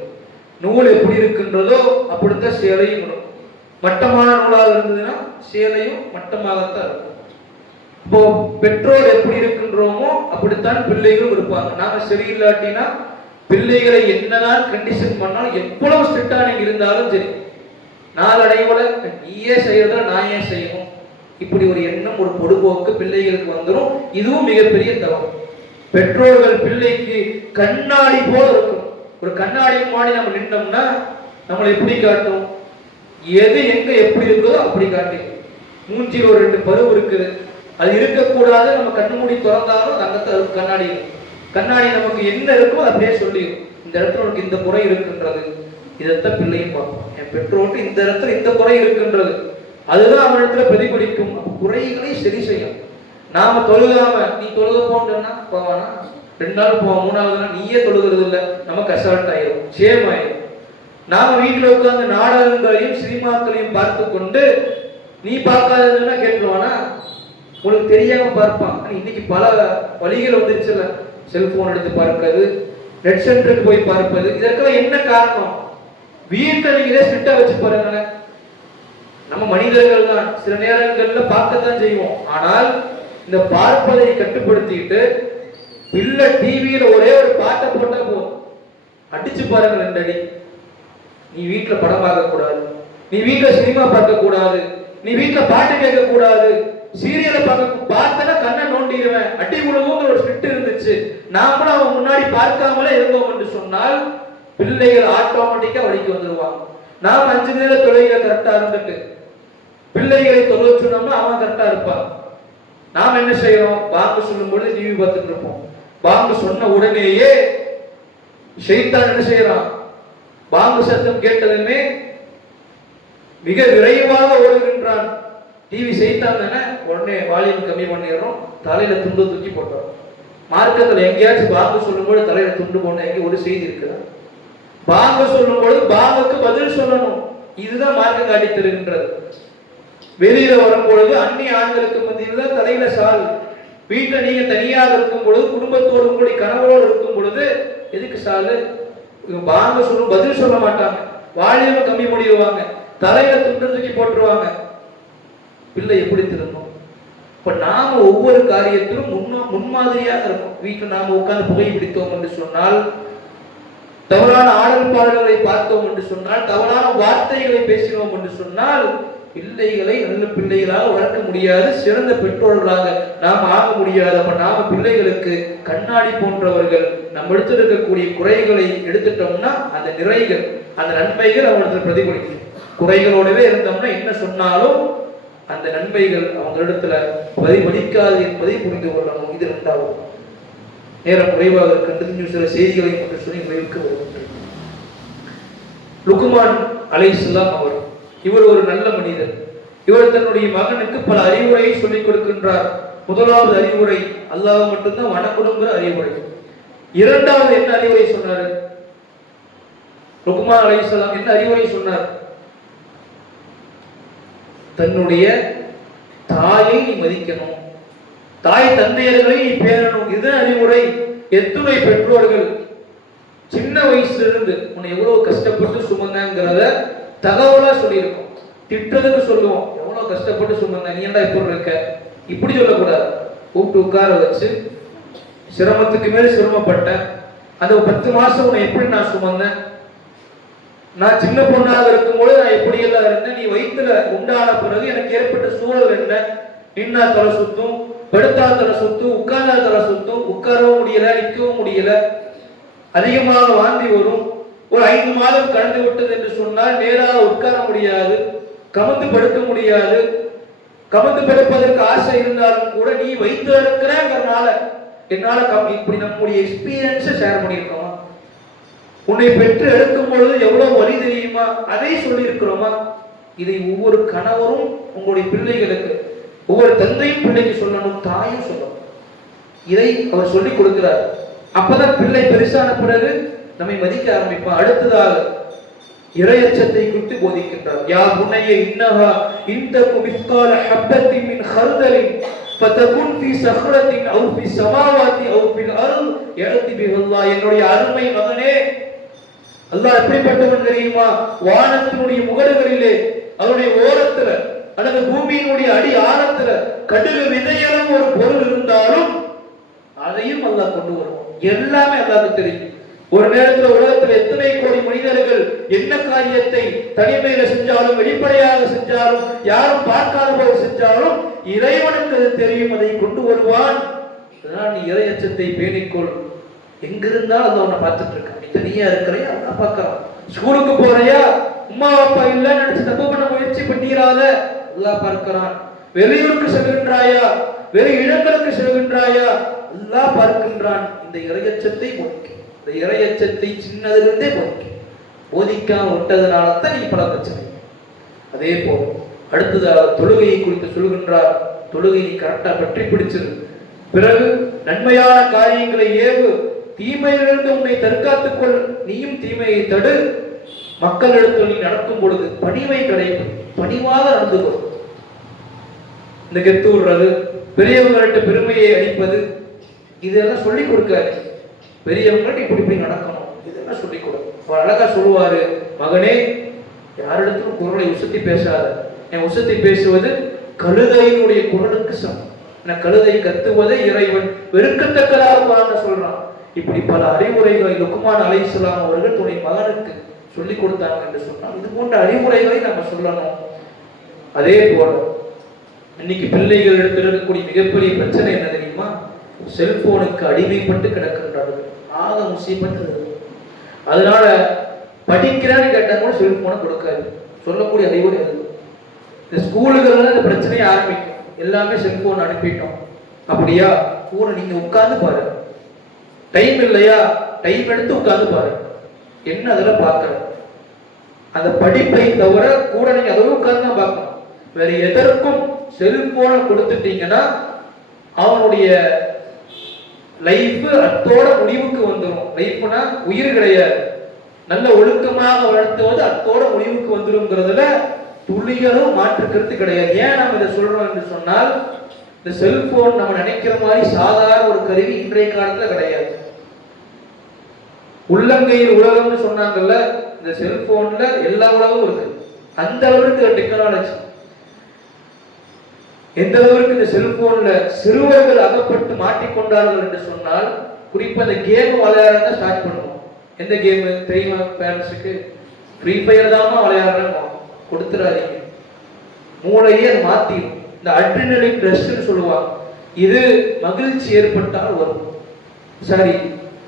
நூல் எப்படி இருக்கின்றதோ அப்படித்தான் சேலையும். மட்டமான நூலாக இருந்ததுன்னா சேலையும் மட்டமாகத்தான் இருக்கும். இப்போ பெற்றோர் எப்படி இருக்கின்றோமோ அப்படித்தான் பிள்ளைகளும் இருப்பாங்க. நாம சரியில்லாட்டினா பிள்ளைகளை என்னதான் கண்டிஷன் பண்ணாலும், எவ்வளவு ஸ்ட்ரிக்டா நீங்க இருந்தாலும் சரி, நாளடைவுல நீயே செய்யறத நான் ஏன் செய்யணும், இப்படி ஒரு எண்ணம், ஒரு பொடுபோக்கு பிள்ளைகளுக்கு வந்துடும். இதுவும் மிகப்பெரிய தவறு. பெற்றோர்கள் பிள்ளைக்கு கண்ணாடி போல இருக்கும். ஒரு கண்ணாடி முன்னாடி நம்ம நின்றோம்னா நம்மளை எப்படி காட்டும்? எது எங்க எப்படி இருக்குதோ அப்படி காட்டு. மூஞ்சில் ஒரு 2 பருவம் இருக்குது, அது இருக்கக்கூடாது. நம்ம கண்ணு மூடி திறந்தாலும் அந்த கண்ணாடி கண்ணாடி நமக்கு என்ன இருக்கோ அப்படியே சொல்லிடும். இந்த இடத்துல உனக்கு இந்த குறை இருக்கின்றது. இதைத்தான் பிள்ளையும் பார்ப்போம். என் பெற்றோருக்கு இந்த இடத்துல இந்த குறை இருக்கின்றது, அதுதான் அவனிடத்துல பிரதிபலிக்கும். குறைகளை சரி செய்யும். நாம தொழுகாம நீ தொழுக போன்றா போவானா, 2 நாள் போவோம், 3வது நாள் நீயே தொழுகிறது இல்லை, நமக்கு அசால்ட் ஆயிடும், சேம் ஆயிடும். நாம வீட்டுல உட்கார்ந்து நாடகங்களையும் சினிமாக்களையும் பார்த்து கொண்டு நீ பார்க்காததுன்னா கேட்டுருவானா? உங்களுக்கு தெரியாம பார்ப்பான். இன்னைக்கு பல வழிகள் வந்துருச்சுல்ல, செல்போன் எடுத்து பார்ப்பது, நெட் சென்டருக்கு போய் பார்ப்பது. இதற்கெல்லாம் என்ன காரணம்? வீட்டில் நீங்க இதை ஸ்ட்ரிக்டா வச்சு பாருங்க. நம்ம மனிதர்கள் தான் சில நேரங்கள்ல பார்க்கத்தான் செய்வோம். ஆனால் இந்த பார்ப்பதை கட்டுப்படுத்திட்டு பிள்ளை டிவியில ஒரே ஒரு பாட்டை போட்டா போதும், அடிச்சு பாருங்க 2 அடி. நீ வீட்டுல படம் பார்க்க கூடாது, நீ வீட்டுல சினிமா பார்க்க கூடாது, நீ வீட்டுல பாட்டு கேட்க கூடாது, சீரியலை பார்த்தனா கண்ணை நோண்டிடுவேன், அடி உணவுங்கிற ஒரு ஸ்ட்ரிக்ட் இருந்துச்சு. நாமளும் அவன் முன்னாடி பார்க்காமலே இருந்தோம் என்று சொன்னால் பிள்ளைகள் ஆட்டோமேட்டிக்கா வழிக்கு வந்துருவாங்க. நாம் 5 நேர தொழில கரெக்டா இருந்துட்டு பிள்ளைகளை தொழில் சொன்னோம்னா அவன் கரெக்டா இருப்பான். நாம் என்ன செய்யறோம்? பாங்கு சொல்லும் பொழுது டிவி பார்த்துட்டு இருப்போம். பாங்கு சொன்ன உடனேயே ஷைத்தான் என்ன செய்யறான்? பாங்கு சத்தம் கேட்டதுமே மிக விரைவாக ஓடுகின்றான். டிவி செய்தான் தானே, உடனே வால்யூம் கம்மி பண்ணிடுறோம், தலையில துண்டு தூக்கி போட்டுறோம். மார்க்கத்தில் எங்கேயாச்சும் பாங்கு சொல்லும்போது தலையில துண்டு போன எங்க ஒரு செய்தி இருக்குதா? பாங்கு சொல்லும் பொழுது பாங்குக்கு பதில் சொல்லணும். இதுதான் மார்க்கம் காட்டி தருகின்றது. வெளியில வரும் பொழுது அந்நிய ஆண்களுக்கு மத்தியில் தான் தலையில சால். வீட்டுல நீங்க தனியாக இருக்கும் பொழுது, குடும்பத்தோடு உங்களுடைய கணவரோடு இருக்கும் பொழுது எதுக்கு சாலு? பாங்க சொல்லும் பதில் சொல்ல மாட்டாங்க, வாழியம கம்மி பண்ணிடுவாங்க, தலையில துண்டு தூக்கி போட்டுருவாங்க. பிள்ளை எப்படி திரும்பும்? இப்ப நாம ஒவ்வொரு காரியத்திலும் முன்மாதிரியாக இருக்கும். வீட்டுல நாம உட்கார்ந்து புகை பிடித்தோம் என்று சொன்னால், தவறான ஆடல் பாடல்களை பார்த்தோம் என்று சொன்னால், தவறான வார்த்தைகளை பேசினோம் என்று சொன்னால், பிள்ளைகளை நல்ல பிள்ளைகளாக வளர்க்க முடியாது, சிறந்த பெற்றோர்களாக நாம் ஆக முடியாது. அப்ப நாம பிள்ளைகளுக்கு கண்ணாடி போன்றவர்கள். நம்ம எடுத்திருக்கக்கூடிய குறைகளை எடுத்துட்டோம்னா அந்த நிறைகள், அந்த நன்மைகள் அவங்களுக்கு பிரதிபலிக்கும். குறைகளோடவே இருந்தோம்னா என்ன சொன்னாலும் அந்த நன்மைகள் அவங்களிடத்துல பிரதிபலிக்காது என்பதை புரிந்து கொள்ளணும். இது 2வது. நேரம் குறைவாக இருக்கின்றது. சில செய்திகளை மட்டும் சொல்லி நிறைவுக்கு வருகின்றனர். லுக்மான் அலைஹிஸ்ஸலாம் அவர், இவர் ஒரு நல்ல மனிதர். இவர் தன்னுடைய மகனுக்கு பல அறிவுரையை சொல்லிக் கொடுக்கின்றார். முதலாவது அறிவுரை, அல்லாஹ் மட்டும்தான் வணங்கணுங்கிற அறிவுரை. 2வது என்ன அறிவுரை சொன்னார்? லுக்மான் அலைஹிஸ்ஸலாம் என்ன அறிவுரை சொன்னார்? தன்னுடைய தாயை நீ மதிக்கணும், தாய் தந்தையர்களை நீ பேரணும். இதுதான் அறிவுரை. எத்துணை பெற்றோர்கள் சின்ன வயசுல இருந்து உன்னை எவ்வளவு கஷ்டப்பட்டு சுமந்தாங்கிறத தகவலா சொல்லியிருக்கோம். திட்டத்துக்கு சொல்லுவோம், எவ்வளவு கஷ்டப்பட்டு சுமந்த, நீ என்ன இப்படி இருக்க, இப்படி சொல்லக்கூடாது. கூப்பிட்டு உட்கார வச்சு சிரமத்துக்கு மேல சிரமப்பட்ட, அந்த 10 மாசம் உன்னை எப்படி நான் சுமந்தேன்? நான் சின்ன பொண்ணாக இருக்கும்போது நான் எப்படியெல்லாம் இருந்தேன்? நீ வயிற்றுல உண்டான பிறகு எனக்கு ஏற்பட்ட சூழல் என்ன? நின்னா தலை சுத்தும், படுத்தா தலை சுத்தும், உட்கார்ந்தா தலை சுத்தும், உட்காரவும் முடியல, நிற்கவும் முடியல, அதிகமாக வாந்தி வரும். ஒரு 5 மாதம் கடந்து விட்டது என்று சொன்னால் நேராக உட்கார முடியாது, கமந்து படுக்க முடியாது. கமந்து படுப்பதற்கு ஆசை இருந்தாலும் கூட நீ வைத்து இருக்கிறனால என்னால இப்படி நம்முடைய எக்ஸ்பீரியன்ஸை ஷேர் பண்ணியிருக்கோமா? உன்னை பெற்று எடுக்கும் பொழுது எவ்வளவு வலி தெரியுமா? அதை சொல்லி இருக்கிறோமா? இதை ஒவ்வொரு கணவரும் உங்களுடைய பிள்ளைகளுக்கு, ஒவ்வொரு தந்தையும் பிள்ளைக்கு சொல்லணும், தாயும் சொல்லணும். இதை அவர் சொல்லி கொடுக்கிறார். அப்பதான் பிள்ளை பெருசான பிறகு நம்மை மதிக்க ஆரம்பிப்பான். அடுத்ததாக இறையச்சத்தை குறித்து போதிக்கின்றார். யா புனைய இன்னஹா இன்தகு மிஸ்கால ஹப்பத்தின் மின் ஹர்தலின் ஃபதகுன் ஃபீ ஸஹ்ரத்தின் அவ் ஃபீ ஸமாவாத்தி அவ் ஃபில் அர்த் யஅதி பிஹல்லாஹ். என்னுடைய அருமை மகனே, அல்லாஹ் எப்படிப்பட்டவன் தெரியுமா? வானத்தினுடைய முகடுகளிலே, அதனுடைய ஓரத்துல அல்லது பூமியினுடைய அடி ஆழத்துல கடுகு விதையளவு ஒரு பொருள் இருந்தாலும் அதையும் அல்லாஹ் கொண்டு வருவான். எல்லாமே அல்லாஹ்வுக்கு தெரியும். ஒரு நேரத்தில் உலகத்தில் எத்தனை கோடி மனிதர்கள் என்ன காரியத்தை தனிமையில செஞ்சாலும், வெளிப்படையாக செஞ்சாலும், யாரும் பார்க்காத போது செஞ்சாலும் இறைவனுக்கு அது தெரியும், அதை கொண்டு வருவான். அதனால் நீ இறையச்சத்தை பேணிக்கொள். எங்கிருந்தாலும் அதை அவனை பார்த்துட்டு இருக்கான். நீ தனியா இருக்கிறையா, அவனை பார்க்கறான். ஸ்கூலுக்கு போறையா, அம்மா அப்பா இல்ல நினைச்சு தப்பு பண்ண முயற்சி பண்ணிராத, அல்லாஹ் பார்க்கிறான். வெளியூருக்கு செல்கின்றாயா, வேறு இடங்களுக்கு செல்கின்றாயா, அல்லாஹ் பார்க்கின்றான். இந்த இறையச்சத்தை போதிக்க, இந்த இறையச்சத்தை சின்னதிலிருந்தே போதிக்காம விட்டதுனால தான் நீ பல பிரச்சனை. அதே போல் அடுத்ததாக தொழுகையை குறித்து சொல்கின்றார். தொழுகை நீ கரெக்டா பற்றி பிடிச்சிரு. பிறகு நன்மையான காரியங்களை ஏவு, தீமையிலிருந்து உன்னை தற்காத்துக் கொள், நீயும் தீமையை தடு. மக்களிடத்தில் நீ நடக்கும் பொழுது பணிவை கிடைக்கும், பணிவாக நடந்து கொள். இந்த கெத்து விடுறது, பெரியவங்கள்ட்ட பெருமையை அளிப்பது, இதெல்லாம் சொல்லிக் கொடுக்காது. பெரியவங்கள்ட்ட இப்படி இப்படி நடக்கணும், இதெல்லாம் சொல்லிக் கொடு. அவர் அழகா சொல்லுவாரு, மகனே யாரிடத்திலும் குரலை உசத்தி பேசாத. என் உசத்தி பேசுவது கழுதையினுடைய குரலுக்கு சமம். கழுதை கத்துவதை இறைவன் வெறுக்கத்தக்கதாக சொல்றான். இப்படி பல அறிவுரைகளை லுக்மான் அலைஹிஸ்ஸலாம் அவர்கள் துணை மகனுக்கு சொல்லிக் கொடுத்தாங்க என்று சொன்னால் இது போன்ற அறிவுரைகளை நம்ம சொல்லணும். அதே போல இன்னைக்கு பிள்ளைகள் எடுத்து இருக்கக்கூடிய மிகப்பெரிய பிரச்சனை என்ன தெரியுமா? செல்போனுக்கு அடிமைப்பட்டு கிடக்கின்றார்கள். ஆக முசீபத்து. அதனால படிக்கிறான்னு கேட்டா கூட செல்போனை கொடுக்காது. சொல்லக்கூடிய அறிவுரை அது. இந்த ஸ்கூலுகள்ல இந்த பிரச்சனையை ஆரம்பிக்கும். எல்லாமே செல்போன் அனுப்பிட்டோம். அப்படியா, கூட நீங்க உட்கார்ந்து பாரு. டைம் இல்லையா, டைம் எடுத்து உட்கார்ந்து பாரு. என்ன அதில் பார்க்கற? அந்த படிப்பை தவிர கூட நீங்க அதுவும் உட்கார்ந்து தான் பார்க்கணும். வேற எதற்கும் செல்போனை கொடுத்துட்டீங்கன்னா அவனுடைய லைஃப் அத்தோட முடிவுக்கு வந்துடும். லைஃப்னா உயிர் கிடையாது. நல்ல ஒழுக்கமாக வளர்த்துவது அத்தோட முடிவுக்கு வந்துடும்ங்கிறதுல துளிகளும் மாற்று கருத்து கிடையாது. ஏன் நம்ம இதை சொல்றோம் என்று சொன்னால், இந்த செல்போன் நம்ம நினைக்கிற மாதிரி சாதாரண ஒரு கருவி இன்றைய காலத்துல கிடையாது. உள்ளங்கையில் உலகம்னு சொன்னாங்கல்ல, இந்த செல்போன்ல எல்லா உலகமும் இருக்கு. அந்த அளவுக்கு டெக்னாலஜி. எந்த அளவுக்கு இந்த செல்போன்ல சிறுவர்கள் அகப்பட்டு மாட்டிக்கொண்டார்கள் என்று சொன்னால், குறிப்பா இந்த கேம் விளையாட ஸ்டார்ட் பண்ணுவோம். எந்த கேம் தெரியுமா பேரண்ட்ஸுக்கு? ஃப்ரீ ஃபயர் தாமா விளையாடுறோம். கொடுத்துடாதீங்க, மூளையே அது மாத்திடும். இந்த அட்ரினலின் ரஷ்ன்னு சொல்லுவாங்க. இது மகிழ்ச்சி ஏற்பட்டால் வரும். சரி,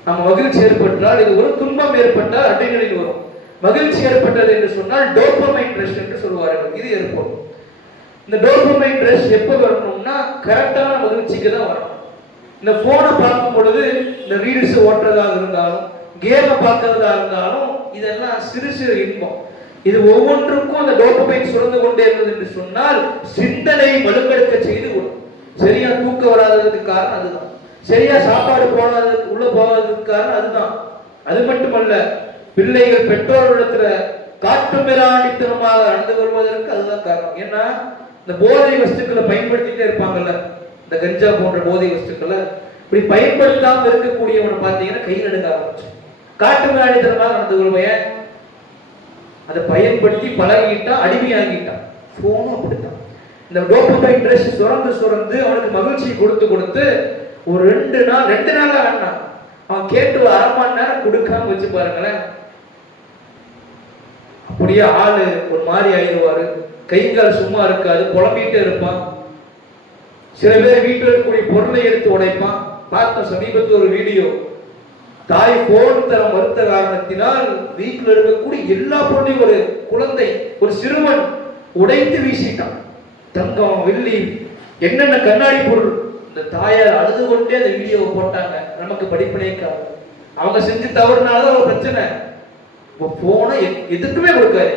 நம்ம மகிழ்ச்சி ஏற்பட்டால் இது ஒரு துன்பம் ஏற்பட்டால் அட்ரினலின் வரும். மகிழ்ச்சி ஏற்பட்டது என்று சொன்னால் டோபமைன் ரஷ் என்று சொல்வார்கள். இது ஏற்படும். இந்த டோபமைன் ரஷ் எப்போ வரணும்னா கரெக்டான மகிழ்ச்சிக்கு தான் வரணும். இந்த போனை பார்க்கும் பொழுது இந்த ரீல்ஸ் ஓட்டுறதாக இருந்தாலும், கேமை பார்க்கறதா இருந்தாலும், இதெல்லாம் சிறு சிறு இன்பம். இது ஒவ்வொன்றுக்கும் அந்த டோபமைன் சுரந்து கொண்டே இருந்தது என்று சொன்னால் சிந்தனை வலுக்கெடுக்க செய்து கொள்ளும். சரியா தூக்கம் வராததுக்கு காரணம் அதுதான். சரியா சாப்பாடு போகாததுக்கு உள்ள போகாததுக்கு காரணம் அதுதான். அது மட்டுமல்ல, பிள்ளைகள் பெற்றோரிடத்துல காட்டு மிராண்டித்தனமாக நடந்து கொள்வதற்கு அதுதான் காரணம். ஏன்னா இந்த போதை வஸ்துக்களை பயன்படுத்திட்டே இருப்பாங்கல்ல, இந்த கஞ்சா போன்ற போதை வஸ்துக்களை இப்படி பயன்படுத்தாம இருக்கக்கூடியவனை பார்த்தீங்கன்னா கை நடுங்க ஆரம்பிச்சு காட்டு மிராண்டித்தனமாக நடந்து கொள்வேன். அதை பயன்படுத்தி பழகிட்டான், அடிமையாகிட்டான். போனும் அப்படித்தான். இந்த டோபமைன் ரஷ் சுரந்து சுரந்து அவனுக்கு மகிழ்ச்சி கொடுத்து கொடுத்து ஒரு 2 நாள் 2 நாளா வேண்டாம், அவன் கேட்டு 1/2 மணி நேரம் கொடுக்காம வச்சு பாருங்களேன், அப்படியே ஆளு ஒரு மாதிரி ஆயிடுவாரு, கை கால் சும்மா இருக்காது, புலம்பிட்டே இருப்பான். சில பேர் வீட்டில் இருக்கக்கூடிய பொருளை எடுத்து உடைப்பான். பார்த்த சமீபத்தில் ஒரு வீடியோ, தாய் போன் தர மறுத்த காரணத்தினால் வீட்டில் இருக்கக்கூடிய எல்லா பொருளையும் ஒரு குழந்தை, ஒரு சிறுவன் உடைத்து வீசிட்டான். தங்கம், வெள்ளி, என்னென்ன கண்ணாடி பொருள். இந்த தாயார் அழுது கொண்டே அந்த வீடியோவை போட்டாங்க. நமக்கு படிப்பனைக்காக அவங்க செஞ்சு தவறுனால ஒரு பிரச்சனை. போனை எதுக்குமே கொடுக்காது.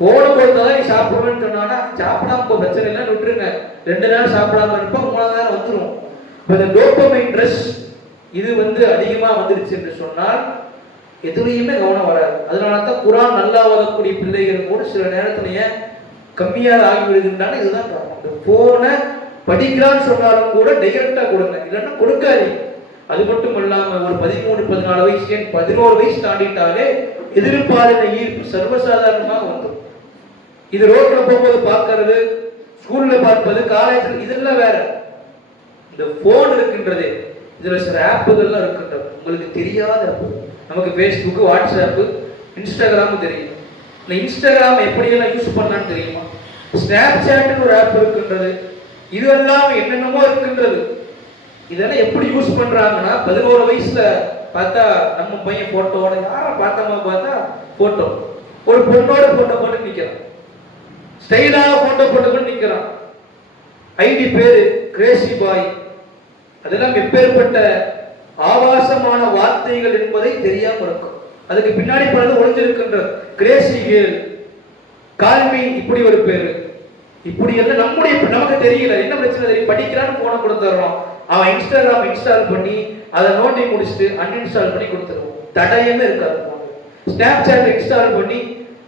போனை கொடுத்தாதான் நீ சாப்பிடுவேன்னு சொன்னானா, சாப்பிடாம பிரச்சனை இல்லைன்னு விட்டுருங்க. 2 நாள் சாப்பிடாம இருப்போம், 3ஆவது நாள் வந்துடும். இந்த டோபமைன் ட்ரெஸ் இது அதிகமா வந்துருச்சு என்று சொன்னால் எதுலையுமே கவனம் வராது. அதனாலதான் குரான் நல்லா வரக்கூடிய பிள்ளைகள் கூட சில நேரத்திலேயே கம்மியாக ஆகிவிடுகின்றாங்க. இதுதான் காரணம். இந்த போனை படிக்கிறான்னு சொன்னாலும் கூட டைரக்டா கொடுங்க, இல்லைன்னா கொடுக்காது. அது மட்டும் இல்லாம ஒரு 13, 14 வயசு, 11 வயசு தாண்டிட்டாலே எதிர்பாராத ஈர்ப்பு சர்வசாதாரணமாக வந்துடும். இது ரோட்ல போகும்போது பார்க்கறது, ஸ்கூல்ல பார்ப்பது, காலேஜில், இதெல்லாம் வேற. இந்த போன் இருக்கின்றது, இதுல சில ஆப்புகள்லாம் இருக்கின்றது, உங்களுக்கு தெரியாத ஆப்பு. நமக்கு ஃபேஸ்புக், வாட்ஸ்அப், இன்ஸ்டாகிராம் தெரியும். இந்த இன்ஸ்டாகிராம் எப்படியெல்லாம் யூஸ் பண்ணலான்னு தெரியுமா? ஸ்னாப் சாட்னு ஒரு ஆப் இருக்கின்றது. இதெல்லாம் என்னென்னமோ இருக்கின்றது. இதெல்லாம் எப்படி யூஸ் பண்றாங்கன்னா, 11 வயசுல பார்த்தா நம்ம பையன் போட்டோட யார பார்த்தோமா பார்த்தா போட்டோ, ஒரு பொண்ணோட போட்டோ போட்டு நிக்கிறான், ஸ்டைலா போட்டோ போட்டு நிக்கிறான். ஐடி பேரு கிரேசி பாய். அதெல்லாம் எப்பேற்பட்ட ஆபாசமான வார்த்தைகள் என்பதை தெரியாம இருக்கும். அதுக்கு பின்னாடி பலது ஒளிஞ்சிருக்கின்ற கிரேசி கேர்ள், கால்மி, இப்படி ஒரு பேரு. இப்படி எல்லாம் நமக்கு தெரியல. என்ன பிரச்சனை தெரியும்? படிக்கிறான்னு போன கொடுத்துறோம். அவன் இன்ஸ்டாகிராம் இன்ஸ்டால் பண்ணி அதை நோட்டி முடிச்சுட்டு அன்இன்ஸ்டால் பண்ணி கொடுத்துருவோம். தடையமே இருக்காது. ஸ்னாப் சாட் இன்ஸ்டால் பண்ணி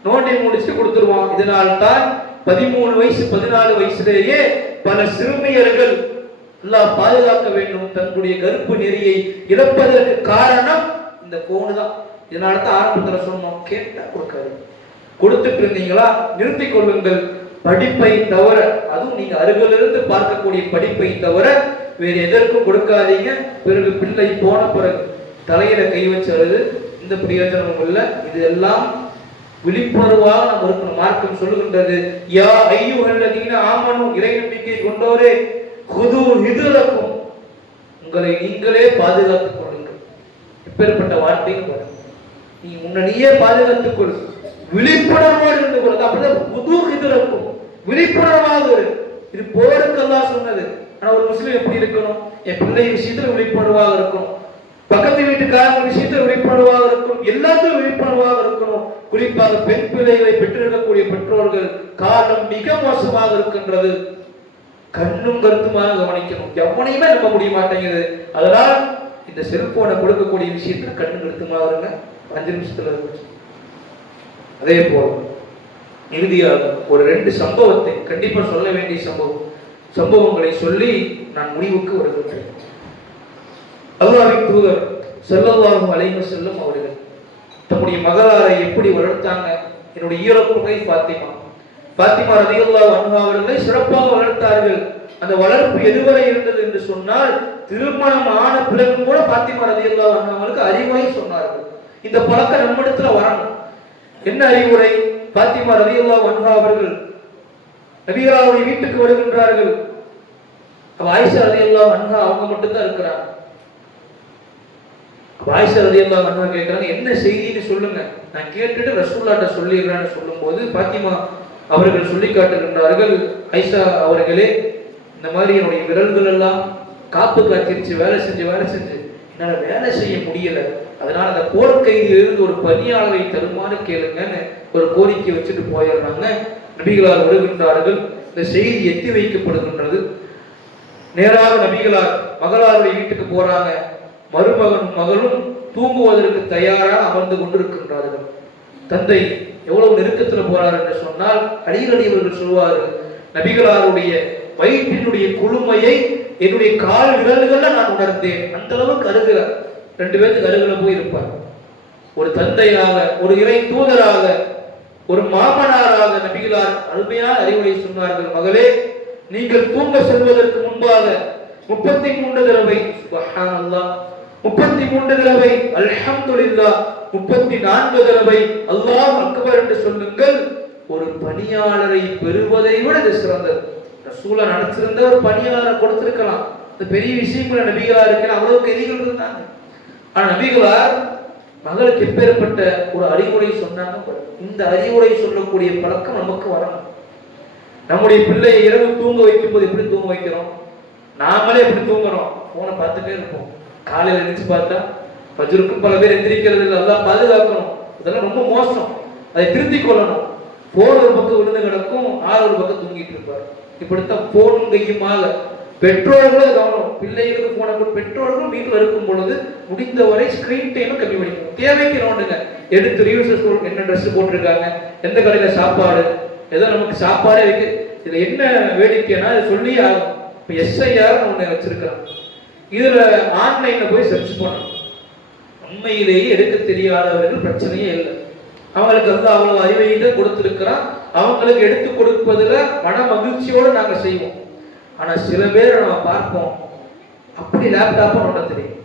நோட்டி முடிச்சுட்டு கொடுத்துருவான். இதனால் தான் 13 வயசு 14 வயசுலேயே பல சிறுமியர்கள் எல்லாம் பாதுகாக்க வேண்டும் தன்னுடைய கருப்பு நெறியை இழப்பதற்கு காரணம் இந்த போனு தான். இதனால தான் ஆரம்பத்தில் சொன்னோம், கேட்டா கொடுக்காது. கொடுத்துட்டு இருந்தீங்களா நிறுத்திக் கொள்ளுங்கள். படிப்பை தவிர, அதுவும் நீங்க அருகிலிருந்து பார்க்கக்கூடிய படிப்பை தவிர வேறு எதற்கும் கொடுக்காதீங்க. பிறகு பிள்ளை போன பிறகு தலையில கை வச்சது இந்த பிரயோஜனம் இல்லை. இது எல்லாம் விழிப்புணர்வாக நாம் இருக்கணும். மார்க்கம் சொல்லுகின்றது, யா ஐயுஹல்லதீன ஆமனு, இறை நம்பிக்கை கொண்டோரே, குது ஹிதுலக்கும், உங்களை நீங்களே பாதுகாத்துக் கொள்ளுங்கள். எப்பேற்பட்ட வார்த்தையும் வரும். நீ உன்னை நீயே பாதுகாத்துக் கொள், விழிப்புணர்வோடு இருந்து கொள்ளுங்க. அப்படிதான் குது ஹிதுலக்கும், விழிப்புணர்வாக இரு. இது போருக்கு அல்லாஹ் சொன்னது. ஆனா ஒரு முஸ்லிம் எப்படி இருக்கணும்? என் பிள்ளை விஷயத்துல விழிப்புணர்வாக இருக்கணும், பக்கத்து வீட்டுக்காரங்க விஷயத்துல விழிப்புணர்வாக இருக்கணும், எல்லாத்தையும் விழிப்புணர்வாக இருக்கணும். குறிப்பாக பெண் பிள்ளைகளை பெற்றிருக்கக்கூடிய பெற்றோர்கள் காலம் மிக மோசமாக இருக்கின்றது. கண்ணும் கருத்துமாக கவனிக்கணும். எவனையுமே நம்ப முடிய மாட்டேங்குது. அதனால் இந்த செல்போனை கொடுக்கக்கூடிய விஷயத்துல கண்ணும் கருத்துமாக இருங்க. 5 நிமிஷத்துல இருக்கு. அதே போல இறுதியாக ஒரு 2 சம்பவத்தை கண்டிப்பா சொல்ல வேண்டிய சம்பவங்களை சொல்லி நான் முடிவுக்கு வருகின்றேன். அல்லாஹ்வின் தூதர் ஸல்லல்லாஹு அலைஹி வஸல்லம் அவர்கள் தம்முடைய மகளாரை எப்படி வளர்த்தாங்க? என்னுடைய ஈரக்குழந்தை பாத்திமா ரலியல்லாஹு அன்ஹா அவர்களை சிறப்பாக வளர்த்தார்கள். அந்த வளர்ப்பு எதுவரை இருந்தது என்று சொன்னால், திருமணம் ஆன பிறகு கூட பாத்திமா ரலியல்லாஹு அன்ஹா அவர்களுக்கு அறிவுரை சொன்னார்கள். இந்த பழக்கம் நம்மிடத்துல வரணும். என்ன அறிவுரை? பாத்திமா ரலியல்லாஹு அன்ஹா அவர்கள் நபிகளாருடைய வீட்டுக்கு வருகின்றார்கள். ஆயிஷா ரலியல்லாஹு அன்ஹா அவங்க மட்டும் தான் இருக்கிறாங்க. ஆயிஷா ரலியல்லாஹு அன்ஹா கேட்கிறாங்க, என்ன செய்தின்னு சொல்லுங்க, நான் கேட்டுட்டு ரசூலுல்லாஹ்ட்ட சொல்லிடுறேன்னு சொல்லும்போது பாத்திமா அவர்கள் சொல்லி காட்டுகின்றார்கள், ஆயிஷா அவர்களே, இந்த மாதிரி என்னுடைய விரல்கள் எல்லாம் காப்பு காய்ச்சிருச்சு, வேலை செஞ்சு என்னால வேலை செய்ய முடியல, அதனால அந்த போர்க்கையிலிருந்து ஒரு பணியாளரை தருமாறு கேளுங்கன்னு ஒரு கோரிக்கை வச்சுட்டு போயிடுறாங்க. நபிகளார் வருகின்றார்கள். இந்த செய்தி எத்தி வைக்கப்படுகின்றது. நேராக நபிகளார் மகளாருடைய வீட்டுக்கு போறாங்க. மருமகனும் மகளும் தூங்குவதற்கு தயாராக அமர்ந்து கொண்டிருக்கின்றார்கள். தந்தை எவ்வளவு நெருக்கத்துல போறார் என்று சொன்னால், அடிக்கடி அவர்கள் சொல்வாரு, நபிகளாருடைய வயிற்றினுடைய குளுமையை என்னுடைய கால் விரல்கள்ல நான் உணர்ந்தேன். அந்த அளவுக்கு அருகில 2 பேருக்கு அருகில போய் இருப்பார். ஒரு தந்தையாக, ஒரு இறை தூதராக, ஒரு மாமனாராக நபிகளார் அருமையான அறிவுரை சொன்னார்கள். மகளே, நீங்கள் தூங்க செல்வதற்கு முன்பாக 33 தடவை சுப்ஹானல்லாஹ், 33 தடவை அல்ஹம்துலில்லாஹ், 34 தடவை அல்லாஹ் அக்பர் என்று சொல்லுங்கள். ஒரு பணியாளரை பெறுவதை விட இது சிறந்தது. ரசூலா நடத்திருந்த ஒரு பணியாளரை கொடுத்திருக்கலாம். இந்த பெரிய விஷயங்கள நபிகளார் இருக்கிற அவ்வளவு கதிகள் இருந்தாங்க. ஆனா நபிகளார் மகளுக்கு எப்பேற்பட்ட ஒரு அறிவுரை சொன்னாங்க. இந்த அறிவுரை சொல்லக்கூடிய பழக்கம் நமக்கு வரணும். நம்முடைய பிள்ளையை இரவு தூங்க வைக்கும் போது எப்படி தூங்க வைக்கிறோம்? நாமளே எப்படி தூங்குறோம்? போனை பார்த்துட்டே இருப்போம். காலையில் எழுந்திரிச்சு பார்த்தா ஃபஜ்ருக்கு பல பேர் எந்திரிக்கிறது இல்லை. எல்லாம் பாதுகாக்கணும். இதெல்லாம் ரொம்ப மோசம். அதை திருத்திக் கொள்ளணும். போன் ஒரு பக்கம் விழுந்து கிடக்கும், ஆள் ஒரு பக்கம் தூங்கிட்டு இருப்பார். இப்படித்தான் போனும் கையுமாக பெற்றோர்களும் கவனம். பிள்ளைகளுக்கு போன பெற்றோர்களும் வீட்டில் இருக்கும் பொழுது முடிந்தவரை ஸ்கிரீன் டைம் கம்மி பண்ணிக்கணும். தேவைக்கு நோண்டுங்க. எடுத்து ரிவ்யூஸ் என்ன ட்ரெஸ் போட்டிருக்காங்க, எந்த கடையில சாப்பாடு, ஏதோ நமக்கு சாப்பாடே வைக்க. இதுல என்ன வேடிக்கைன்னா அது சொல்லி ஆகும். இப்போ எஸ்ஐஆர் ஒன்று வச்சிருக்கிறான். இதுல ஆன்லைன்ல போய் சர்ச் பண்ணணும். உண்மையிலேயே எடுக்க தெரியாதவர்கள் பிரச்சனையே இல்லை. அவங்களுக்கு வந்து அவ்வளவு அறிவையை கொடுத்திருக்கிறான். அவங்களுக்கு எடுத்து கொடுப்பதுல மன மகிழ்ச்சியோடு நாங்க செய்வோம். ஆனா சில பேரை நம்ம பார்ப்போம், அப்படி லேப்டாப்பை நோண்ட தெரியும்,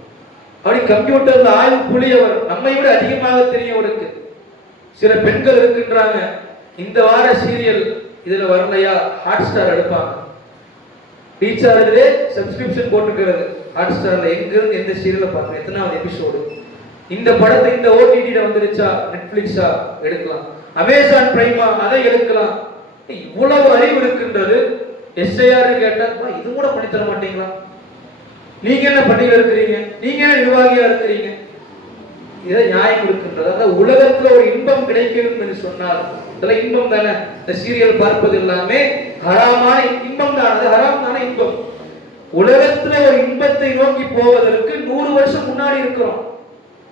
அப்படி கம்ப்யூட்டர்ல ஆய்வு புளியவர், நம்மை விட அதிகமாக தெரியும் அவருக்கு. சில பெண்கள் இருக்கின்றாங்க, இந்த வார சீரியல் இதுல வரலையா ஹாட் ஸ்டார் எடுப்பாங்க. ரீசார்ஜ்லே சப்ஸ்கிரிப்ஷன் போட்டுக்கிறது. ஹாட் ஸ்டார்ல எங்க இருந்து எந்த சீரியலை பார்க்கணும், எத்தனாவது எபிசோடு, இந்த படத்தை இந்த ஓடிடில வந்துருச்சா, நெட்ஃபிளிக்ஸா எடுக்கலாம், அமேசான் பிரைமா அதை எடுக்கலாம். இவ்வளவு அறிவு இருக்கின்றது. எஸ்ஐஆர் கேட்டா இது கூட பண்ணி தர மாட்டீங்களா? நீங்க என்ன பணியில இருக்கிறீங்க, நீங்க என்ன நிர்வாகியா இருக்கிறீங்க? இதை நியாயம் இருக்கின்றது. அதாவது உலகத்துல ஒரு இன்பம் கிடைக்கும் என்று சொன்னால் இதெல்லாம் இன்பம் தானே. இந்த சீரியல் பார்ப்பது எல்லாமே ஹராமான இன்பம் தான். அது ஹராம் தானே இன்பம். உலகத்துல ஒரு இன்பத்தை நோக்கி போவதற்கு 100 வருஷம் முன்னாடி இருக்கிறோம்.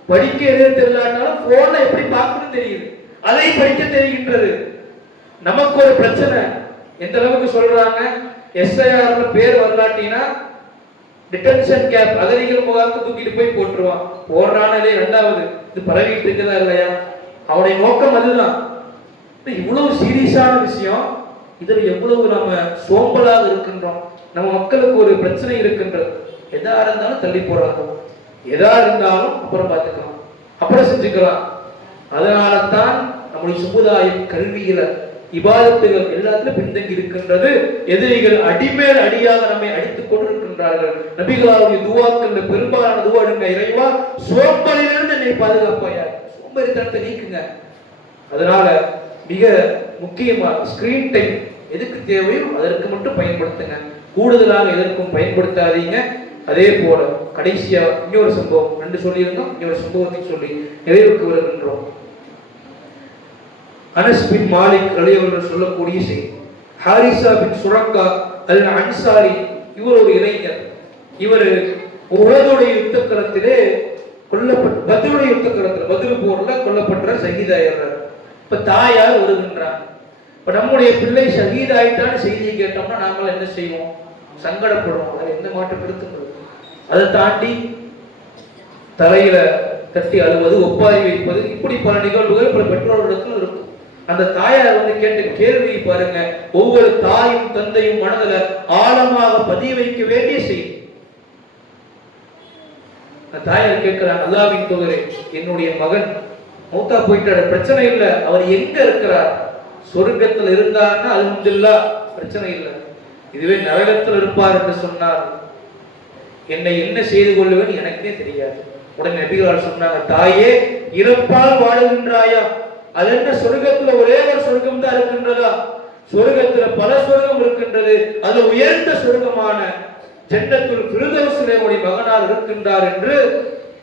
படிக்க எழுத தெரியலாட்டாலும் போன்ல எப்படி பார்க்கணும் தெரியுது, அதை படிக்க தெரிகின்றது. நமக்கு ஒரு பிரச்சனை எந்த அளவுக்கு சொல்றாங்க, எஸ்ஐஆர்ல பேர் வரலாட்டினா டிடென்ஷன் கேப் அகதிகள் முகாமுக்கு தூக்கிட்டு போய் போட்டுருவான். போடுறானே ரெண்டாவது இது பரவிட்டு இருக்குதா இல்லையா? அவனுடைய நோக்கம் அதுதான். இவ்வளவு சீரியஸான விஷயம். இதுல எவ்வளவு நம்ம சோம்பலாக இருக்கின்றோம். நம்ம மக்களுக்கு ஒரு பிரச்சனை இருக்கின்றது. எதா இருந்தாலும் தள்ளி போடுறாங்க, எதா இருந்தாலும் அப்புறம் பார்த்துக்கலாம், அப்புறம் செஞ்சுக்கலாம். அதனால தான் நம்முடைய சமுதாயம் கல்வியில இபாதத்துகள் எல்லாத்திலும் பின்தங்கி இருக்கின்றது. எதிரிகள் அடிமேல் அடியாக நம்மை அடித்துக் கொண்டிருக்கின்றார்கள். நபிகளாருடைய துவாக்கள் பெரும்பாலான துவா எடுங்க, இறைவா சோம்பலிலிருந்து என்னை பாதுகாப்பாயா, சோம்பேறித்தனத்தை நீக்குங்க. அதனால மிக முக்கியமா ஸ்கிரீன் டைம் எதுக்கு தேவையோ அதற்கு மட்டும் பயன்படுத்துங்க, கூடுதலாக எதற்கும் பயன்படுத்தாதீங்க. அதே போல கடைசியா இன்னொரு சம்பவம் 2 சொல்லியிருந்தோம், இன்னொரு சம்பவத்தை சொல்லி நிறைவுக்கு வருகின்றோம். அனஸ் பின் மாலிக் ரலியல்லாஹு சொல்லக்கூடிய செய்தி, ஹாரிசா பின் சுரக்கா அல் அன்சாரி, இவர் ஒரு இளைஞர். இவர் உஹதுடைய யுத்தக்களத்திலே கொல்லப்பட்ட, பத்ருடைய யுத்தக்களத்தில் பத்ரு போர்ல கொல்லப்பட்ட ஷஹீதாயிடுறார். இப்ப தாயார் வருகின்றார். இப்ப நம்முடைய பிள்ளை ஷஹீதாயிட்டான்னு செய்தியை கேட்டோம்னா நாங்கள் என்ன செய்வோம்? சங்கடப்படுவோம். அதில் எந்த மாற்று கருத்து. அதை தாண்டி தலையில தட்டி அழுவது, ஒப்பாரி வைப்பது, இப்படி பல நிகழ்வுகள் பல பெற்றோர்களிடத்தில் இருக்கும். அந்த தாயார் வந்து கேட்ட கேள்வி பாருங்க, ஒவ்வொரு தாயும் தந்தையும் மனதில் ஆழமாக பதிய வைக்க வேண்டிய செய்தி. தாயார் கேட்கிறார், அல்லாஹ்வின் தூதரே, என்னுடைய மகன் மௌத்தா போயிட்டாரு, பிரச்சனை இல்லை, அவர் எங்க இருக்கிறார்? சொர்க்கத்தில் இருந்தார்னா அல்ஹம்துலில்லாஹ், பிரச்சனை இல்லை. இதுவே நரகத்தில் இருப்பார் என்று சொன்னார், என்னை என்ன செய்து கொள்ளுவேன் எனக்கே தெரியாது. உடனே நபிகளார் சொன்னாங்க, தாயே இறப்பால் வாழுகின்றாயா? அது என்ன, சொர்க்கத்துல ஒரே ஒரு சொர்க்கம் தான் இருக்கின்றதா? சொர்க்கத்துல பல சொர்க்கம் இருக்கின்றது. அது உயர்ந்த சொர்க்கமான ஜன்னத்துல் ஃபிர்தௌஸிலே உடைய மகனார் இருக்கின்றார் என்று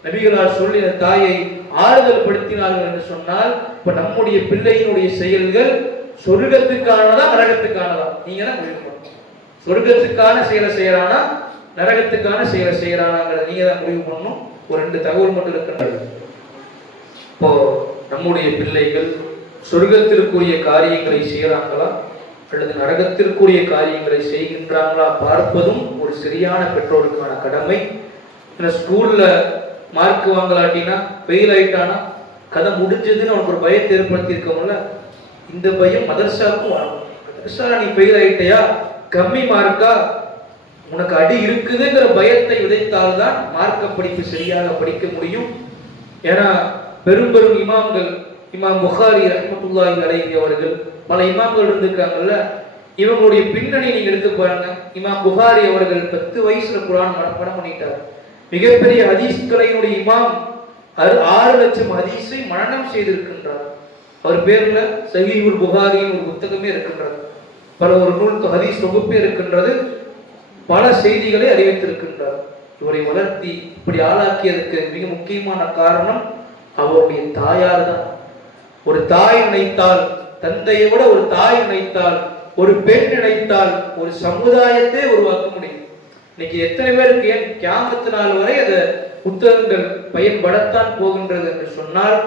நபிகளார் சொல்லி தாயை ஆறுதல் படுத்தினார்கள் என்று சொன்னால், இப்ப நம்முடைய பிள்ளையினுடைய செயல்கள் சொர்க்கத்துக்கானதா நரகத்துக்கானதா? நீங்க தான் முடிவு பண்ணணும். சொர்க்கத்துக்கான செயலை செய்யறானா நரகத்துக்கான செயலை செய்யறானாங்கிறத நீங்க தான் முடிவு பண்ணணும். ஒரு 2 தகவல் மட்டும் இருக்கின்றது. இப்போ நம்முடைய பிள்ளைகள் சொர்க்கத்திற்குரிய காரியங்களை செய்யறாங்களா அல்லது நரகத்திற்குரிய காரியங்களை செய்கின்றாங்களா பார்ப்பதும் ஒரு சரியான பெற்றோருக்கான கடமை. ஸ்கூல்ல மார்க் வாங்கலாட்டினா, ஃபெயில் ஆயிட்டானா கதை முடிஞ்சதுன்னு அவனுக்கு ஒரு பயத்தை ஏற்படுத்தி இருக்கோம்ல, இந்த பயம் மதர்சாவுக்கும் வரணும். மதர்சா நீ ஃபெயில் ஆயிட்டையா, கம்மி மார்க்கா, உனக்கு அடி இருக்குதுங்கிற பயத்தை விதைத்தால்தான் மார்க்க படிப்பு சரியாக படிக்க முடியும். ஏன்னா பெரும் பெரும் இமாம்கள், இமாம் புகாரி ரஹ்மத்துல்லாஹி அலைஹி அவர்கள், பல இமாம்கள் இருந்திருக்காங்கல்ல, இவங்களுடைய பின்னணி நீங்க எடுத்து பாருங்க. இமாம் புகாரி அவர்கள் 10 வயசுல குர்ஆன் மனப்பாடம் பண்ணிட்டார். மிகப்பெரிய ஹதீஸ் கலையினுடைய இமாம் 6 லட்சம் ஹதீஸை மனனம் செய்திருக்கின்றார். அவர் பேர்ல சஹீஹுல் புகாரியின் ஒரு புத்தகமே இருக்கின்றது, பல ஒரு நூல் ஹதீஸ் தொகுப்பே இருக்கின்றது, பல செய்திகளை அறிவித்திருக்கின்றார். இவரை வளர்த்தி இப்படி ஆளாக்கியதற்கு மிக முக்கியமான காரணம் அவருடைய தாயார் தான். ஒரு தாய் நினைத்தால், தந்தையை விட ஒரு தாய் நினைத்தால், ஒரு பெண் நினைத்தால் ஒரு சமுதாயத்தை உருவாக்க முடியும். இன்னைக்கு எத்தனை பேருக்கு ஏன் கியாமத்து நாள் வரை அந்த புத்தகங்கள் பயன்படத்தான் போகின்றது என்று சொன்னால்,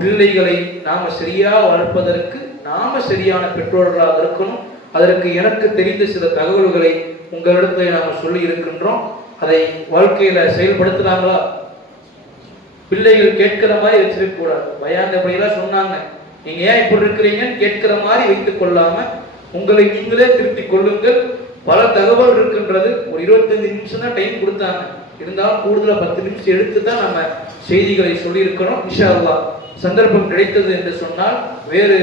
பிள்ளைகளை நாம சரியா வளர்ப்பதற்கு நாம சரியான பெற்றோர்களாக இருக்கணும். அதற்கு எனக்கு தெரிந்த சில தகவல்களை உங்களிடத்துல நாம சொல்லி இருக்கின்றோம். அதை வாழ்க்கையில செயல்படுத்துறாங்களா? பிள்ளைகள் கேட்கிற மாதிரி வச்சிருக்க கூடாது. பயான் அப்படியெல்லாம் சொன்னாங்க, நீங்க ஏன் இப்படி இருக்கிறீங்கன்னு கேட்கிற மாதிரி வைத்துக் கொள்ளாம உங்களை நீங்களே திருத்திக் கொள்ளுங்கள். பல தகவல் இருக்கின்றது. ஒரு 25 நிமிஷம் தான் டைம் கொடுத்தாங்க, இருந்தாலும் கூடுதலா 10 நிமிஷம் எடுத்து தான் நம்ம செய்திகளை சொல்லி இருக்கணும். இன்ஷா அல்லாஹ் சந்தர்ப்பம் கிடைத்தது என்று சொன்னால் வேறு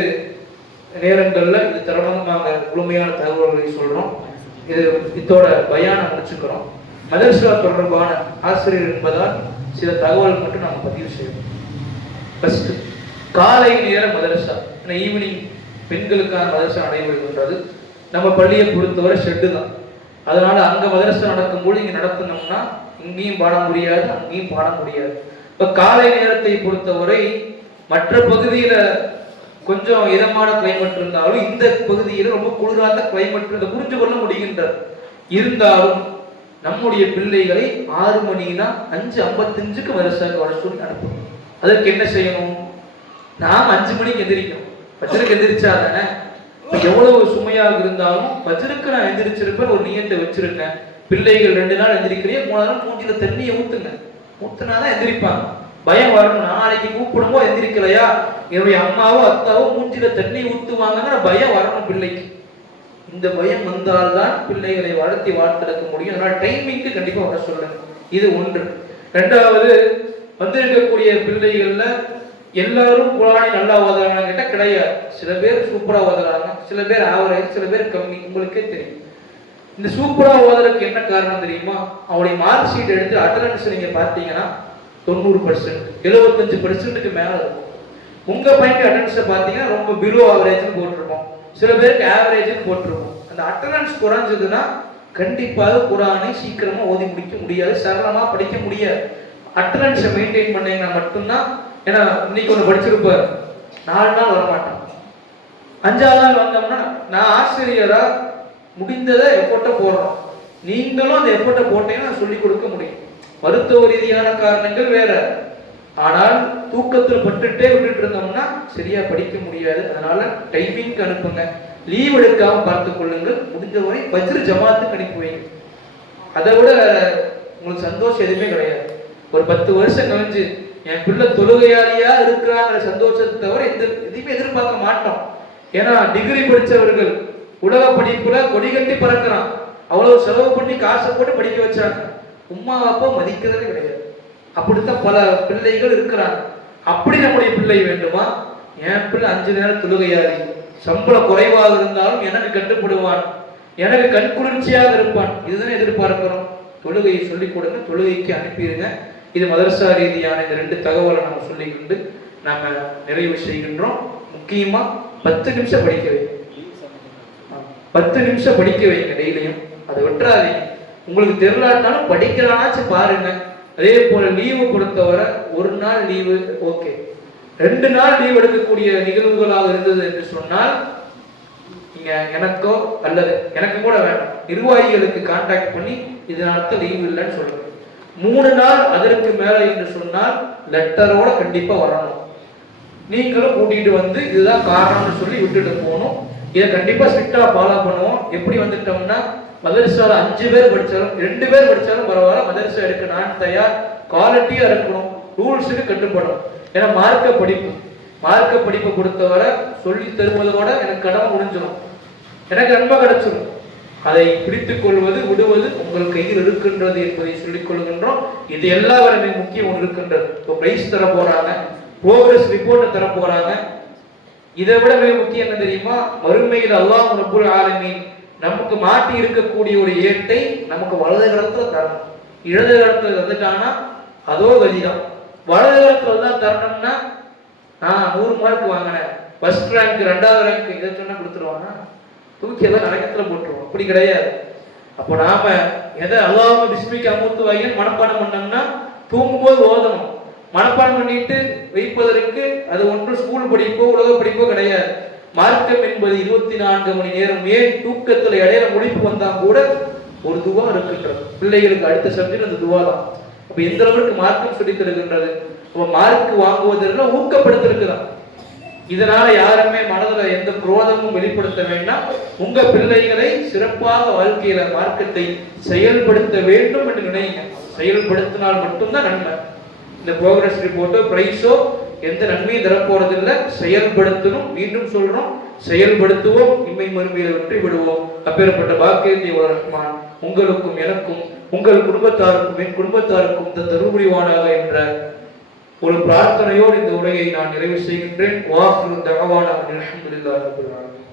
நேரங்கள்ல இது தரமாக முழுமையான தகவல்களை சொல்றோம். இது இதோட பயான முடிச்சுக்கிறோம். மதரசா தொடர்பான ஆசிரியர் என்பதால் சில தகவல் மட்டும் நம்ம பதிவு செய்யணும். ஃபர்ஸ்ட், காலை நேர மதரசா, ஈவினிங் பெண்களுக்கான மதரசா நடைபெறுகின்றது. நம்ம பள்ளியை பொறுத்தவரை ஷெட்டு தான். அதனால அங்க மதரசா நடக்கும்போது இங்க நடத்தினோம்னா இங்கேயும் பாட முடியாது, அங்கேயும் பாட முடியாது. இப்ப காலை நேரத்தை பொறுத்தவரை மற்ற பகுதியில கொஞ்சம் இதமான கிளைமேட் இருந்தாலும் இந்த பகுதியில் ரொம்ப குளிராத கிளைமேட் புரிஞ்சு கொள்ள முடிகின்றது. இருந்தாலும் நம்முடைய பிள்ளைகளை 6 மணினா 5:55க்கு மதரசாவுக்கு வர சொல்லி அனுப்பணும். அதற்கு என்ன செய்யணும்? நாம் 5 மணிக்கு எந்திரிக்கணும். பஜ்ருக்கு எந்திரிச்சா தானே, எவ்வளவு சுமையாக இருந்தாலும் பஜ்ருக்கு நான் எந்திரிச்சிருப்பேன் ஒரு நியத்தை வச்சிருக்கேன். பிள்ளைகள் 2 நாள் எந்திரிக்கிறீங்க, 3 நாள் மூஞ்சில தண்ணியை ஊத்துங்க, ஊத்துனாதான் எந்திரிப்பாங்க. பயம் வரணும். நாளைக்கு கூப்பிடும்போது எந்திரிக்கலையா, என்னுடைய அம்மாவோ அத்தாவோ மூஞ்சில தண்ணி ஊத்துவாங்கங்கிற பயம் வரணும் பிள்ளைக்கு. இந்த பயம் வந்தால்தான் பிள்ளைகளை வளர்த்தி வார்த்தெடுக்க முடியும். அதனால டைமிங்க்கு கண்டிப்பா வர சொல்லுங்க. இது ஒன்று. 2வது, வந்திருக்கக்கூடிய பிள்ளைகள்ல எல்லாரும் குர்ஆனை நல்லா ஓதுறாங்கன்னு கேட்டா கிடையாது. சில பேர் சூப்பரா ஓதுறாங்க, சில பேர் ஆவரேஜ், சில பேர் கம்மி. உங்களுக்கே தெரியும். இந்த சூப்பரா ஓதுறதுக்கு என்ன காரணம் தெரியுமா? அவருடைய மார்க் ஷீட் எடுத்து அட்டெண்டன்ஸ் நீங்க பார்த்தீங்கன்னா 90%, 75%க்கு மேல இருக்கும். உங்க பையனுக்கு அட்டெண்டன்ஸை பார்த்தீங்கன்னா ரொம்ப பிலோ ஆவரேஜ்னு போட்டிருப்போம், சில பேருக்கு ஆவரேஜ்னு போட்டிருப்போம். அந்த அட்டெண்டன்ஸ் குறைஞ்சதுன்னா கண்டிப்பாக குர்ஆனை சீக்கிரமா ஓதி முடிக்க முடியாது, சரளமா படிக்க முடியாது. அட்டெண்டன்ஸை மெயின்டைன் பண்ணீங்கன்னா மட்டும்தான். ஏன்னா இன்னைக்கு ஒன்று படிச்சிருப்பார், 4 நாள் வரமாட்டான், 5ஆவது நாள் வந்தோம்னா நான் ஆசிரியரா முடிந்ததை எஃபோர்ட்டை போடுறோம், நீங்களும் அந்த எஃபோர்ட்டை போட்டீங்கன்னா சொல்லிக் கொடுக்க முடியும். மருத்துவ ரீதியான காரணங்கள் வேற, ஆனால் தூக்கத்தில் பட்டுட்டே விட்டுட்டு இருந்தோம்னா சரியா படிக்க முடியாது. அதனால டைமிங்க்கு அனுப்புங்க, லீவ் எடுக்காம பார்த்துக் கொள்ளுங்கள். முடிஞ்சவரை பஜ்ர் ஜமாத்துக்கு அனுப்பி வைங்க. அதை விட உங்களுக்கு சந்தோஷம் எதுவுமே கிடையாது. ஒரு 10 வருஷம் கழிஞ்சு என் பிள்ளை தொழுகையாளியா இருக்கிறாங்கிற சந்தோஷத்தை தவிர எதுவுமே எதிர்பார்க்க மாட்டோம். ஏன்னா டிகிரி படித்தவர்கள் உலக படிப்புல கொடி கட்டி பறக்கிறான், அவ்வளவு செலவு பண்ணி காசை போட்டு படிக்க வச்சாங்க, உம்மா அப்பா மதிக்கிறதே கிடையாது. அப்படித்தான் பல பிள்ளைகள் இருக்கிறாங்க. அப்படி நம்முடைய பிள்ளை வேண்டுமா? என் பிள்ளை 5 நேரம் தொழுகையாளி, சம்பளம் குறைவாக இருந்தாலும் எனக்கு கட்டுப்படுவான், எனக்கு கண்குளிர்ச்சியாக இருப்பான், இதுதான் எதிர்பார்க்கிறோம். தொழுகையை சொல்லிக் கொடுங்க, தொழுகைக்கு அனுப்பிடுங்க. இது மதரசா ரீதியான இந்த 2 தகவலை நம்ம சொல்லிக்கொண்டு நம்ம நிறைவு செய்கின்றோம். முக்கியமா 10 நிமிஷம் படிக்க வைங்க, 10 நிமிஷம் படிக்க வைங்க டெய்லியும். அதை விட்டுறாதீங்க. உங்களுக்கு தெரியலாட்டாலும் படிக்கிறானாச்சும் பாருங்க. அதே போல லீவு பொறுத்தவரை 1 நாள் லீவு ஓகே, 2 நாள் லீவ் எடுக்கக்கூடிய நிகழ்வுகளாக இருந்தது என்று சொன்னால் நீங்க எனக்கோ அல்லது எனக்கு கூட வேண்டாம், நிர்வாகிகளுக்கு கான்டாக்ட் பண்ணி இதனால லீவ் இல்லைன்னு சொல்லுங்க. 3 நாள் அதற்கு மேல என்று சொன்னால் லெட்டரோட கண்டிப்பா வரணும். நீங்களும் கூட்டிட்டு வந்து இதுதான் காரணம்னு சொல்லி விட்டுட்டு போகணும். இதை கண்டிப்பா ஸ்ட்ரிக்டா ஃபாலோ பண்ணுவோம். எப்படி வந்துட்டோம்னா மதரசால 5 பேர் படிச்சாலும் 2 பேர் படிச்சாலும் பரவாயில்ல, மதரசா எடுக்க நான் தயார், குவாலிட்டியா இருக்கணும், ரூல்ஸுக்கு கட்டுப்படும். ஏன்னா மார்க்க படிப்பு கொடுத்தவரை சொல்லி தருவதோட எனக்கு கடமை முடிஞ்சிடும், எனக்கு நன்மை கிடைச்சிடும். அதை பிடித்துக் கொள்வது விடுவது உங்கள் கையில் இருக்கின்றது என்பதை சொல்லிக் கொள்கின்றோம். இது எல்லாருமே முக்கியம் ஒன்று இருக்கின்றது. இப்போ பிரைஸ் தர போறாங்க, ப்ரோக்ரஸ் ரிப்போர்ட் தர போறாங்க. இதை விட மிக முக்கியம் என்ன தெரியுமா? மறுமையில் அல்லாஹ் ரப்புல் ஆலமீன் நமக்கு மாட்டி இருக்கக்கூடிய ஒரு ஏட்டை நமக்கு வலது கரத்துல தரணும். இடது கரத்துல வந்துட்டானா அதோ கதிதான். வலது கரத்துல தான் தரணும்னா, நான் 100 மார்க் வாங்கினேன், ஃபர்ஸ்ட் ரேங்க் 2வது ரேங்க், இதை சொன்னா கொடுத்துருவாங்க, தூக்கி எல்லாம் நரகத்துல போட்டுருவோம். அப்படி கிடையாது. அப்போ நாம எதை அல்லாஹ் பிஸ்மிக்க அமுத்து வாயின் மனப்பாடம் பண்ணோம்னா தூங்கும்போது ஓதணும். மனப்பாடம் பண்ணிட்டு வைப்பதற்கு அது ஒன்று ஸ்கூல் படிப்போ உலக படிப்போ கிடையாது. மார்க்கம் என்பது 24 மணி நேரம். ஏன் தூக்கத்துல இடையில முடிப்பு வந்தா கூட ஒரு துவா இருக்கின்றது. பிள்ளைகளுக்கு அடுத்த சப்ஜெக்ட் அந்த துவா தான். அப்ப எந்த அளவுக்கு மார்க்கம் சொல்லி தருகின்றது. அப்ப மார்க் வாங்குவதெல்லாம் ஊக்கப்படுத்திருக்குதான். இதனால யாருமே மனதுல எந்த குரோதமும் வெளிப்படுத்த வேண்டாம். உங்க பிள்ளைகளை சிறப்பாக வாழ்க்கையில மார்க்கத்தை செயல்படுத்த வேண்டும் என்று நினைங்க. செயல்படுத்தினால் மட்டும்தான் நன்மை. இந்த ப்ரோக்ரஸ் ரிப்போர்ட்டோ பிரைஸோ எந்த நன்மையும் தரப்போறதில்லை. செயல்படுத்தணும். மீண்டும் சொல்றோம், செயல்படுத்துவோம், இம்மை மறுமையில வெற்றி விடுவோம். அப்பேற்பட்ட பாக்கியத்தை ரஹ்மான் உங்களுக்கும் எனக்கும் உங்கள் குடும்பத்தாருக்கும் என் குடும்பத்தாருக்கும் இந்த தருபுரிவானாக என்ற ஒரு பிரார்த்தனையோடு இந்த உரையை நான் நிறைவு செய்கின்றேன். வாஹிரு தஅவானா அல்ஹம்துலில்லாஹி ரப்பில் ஆலமீன்.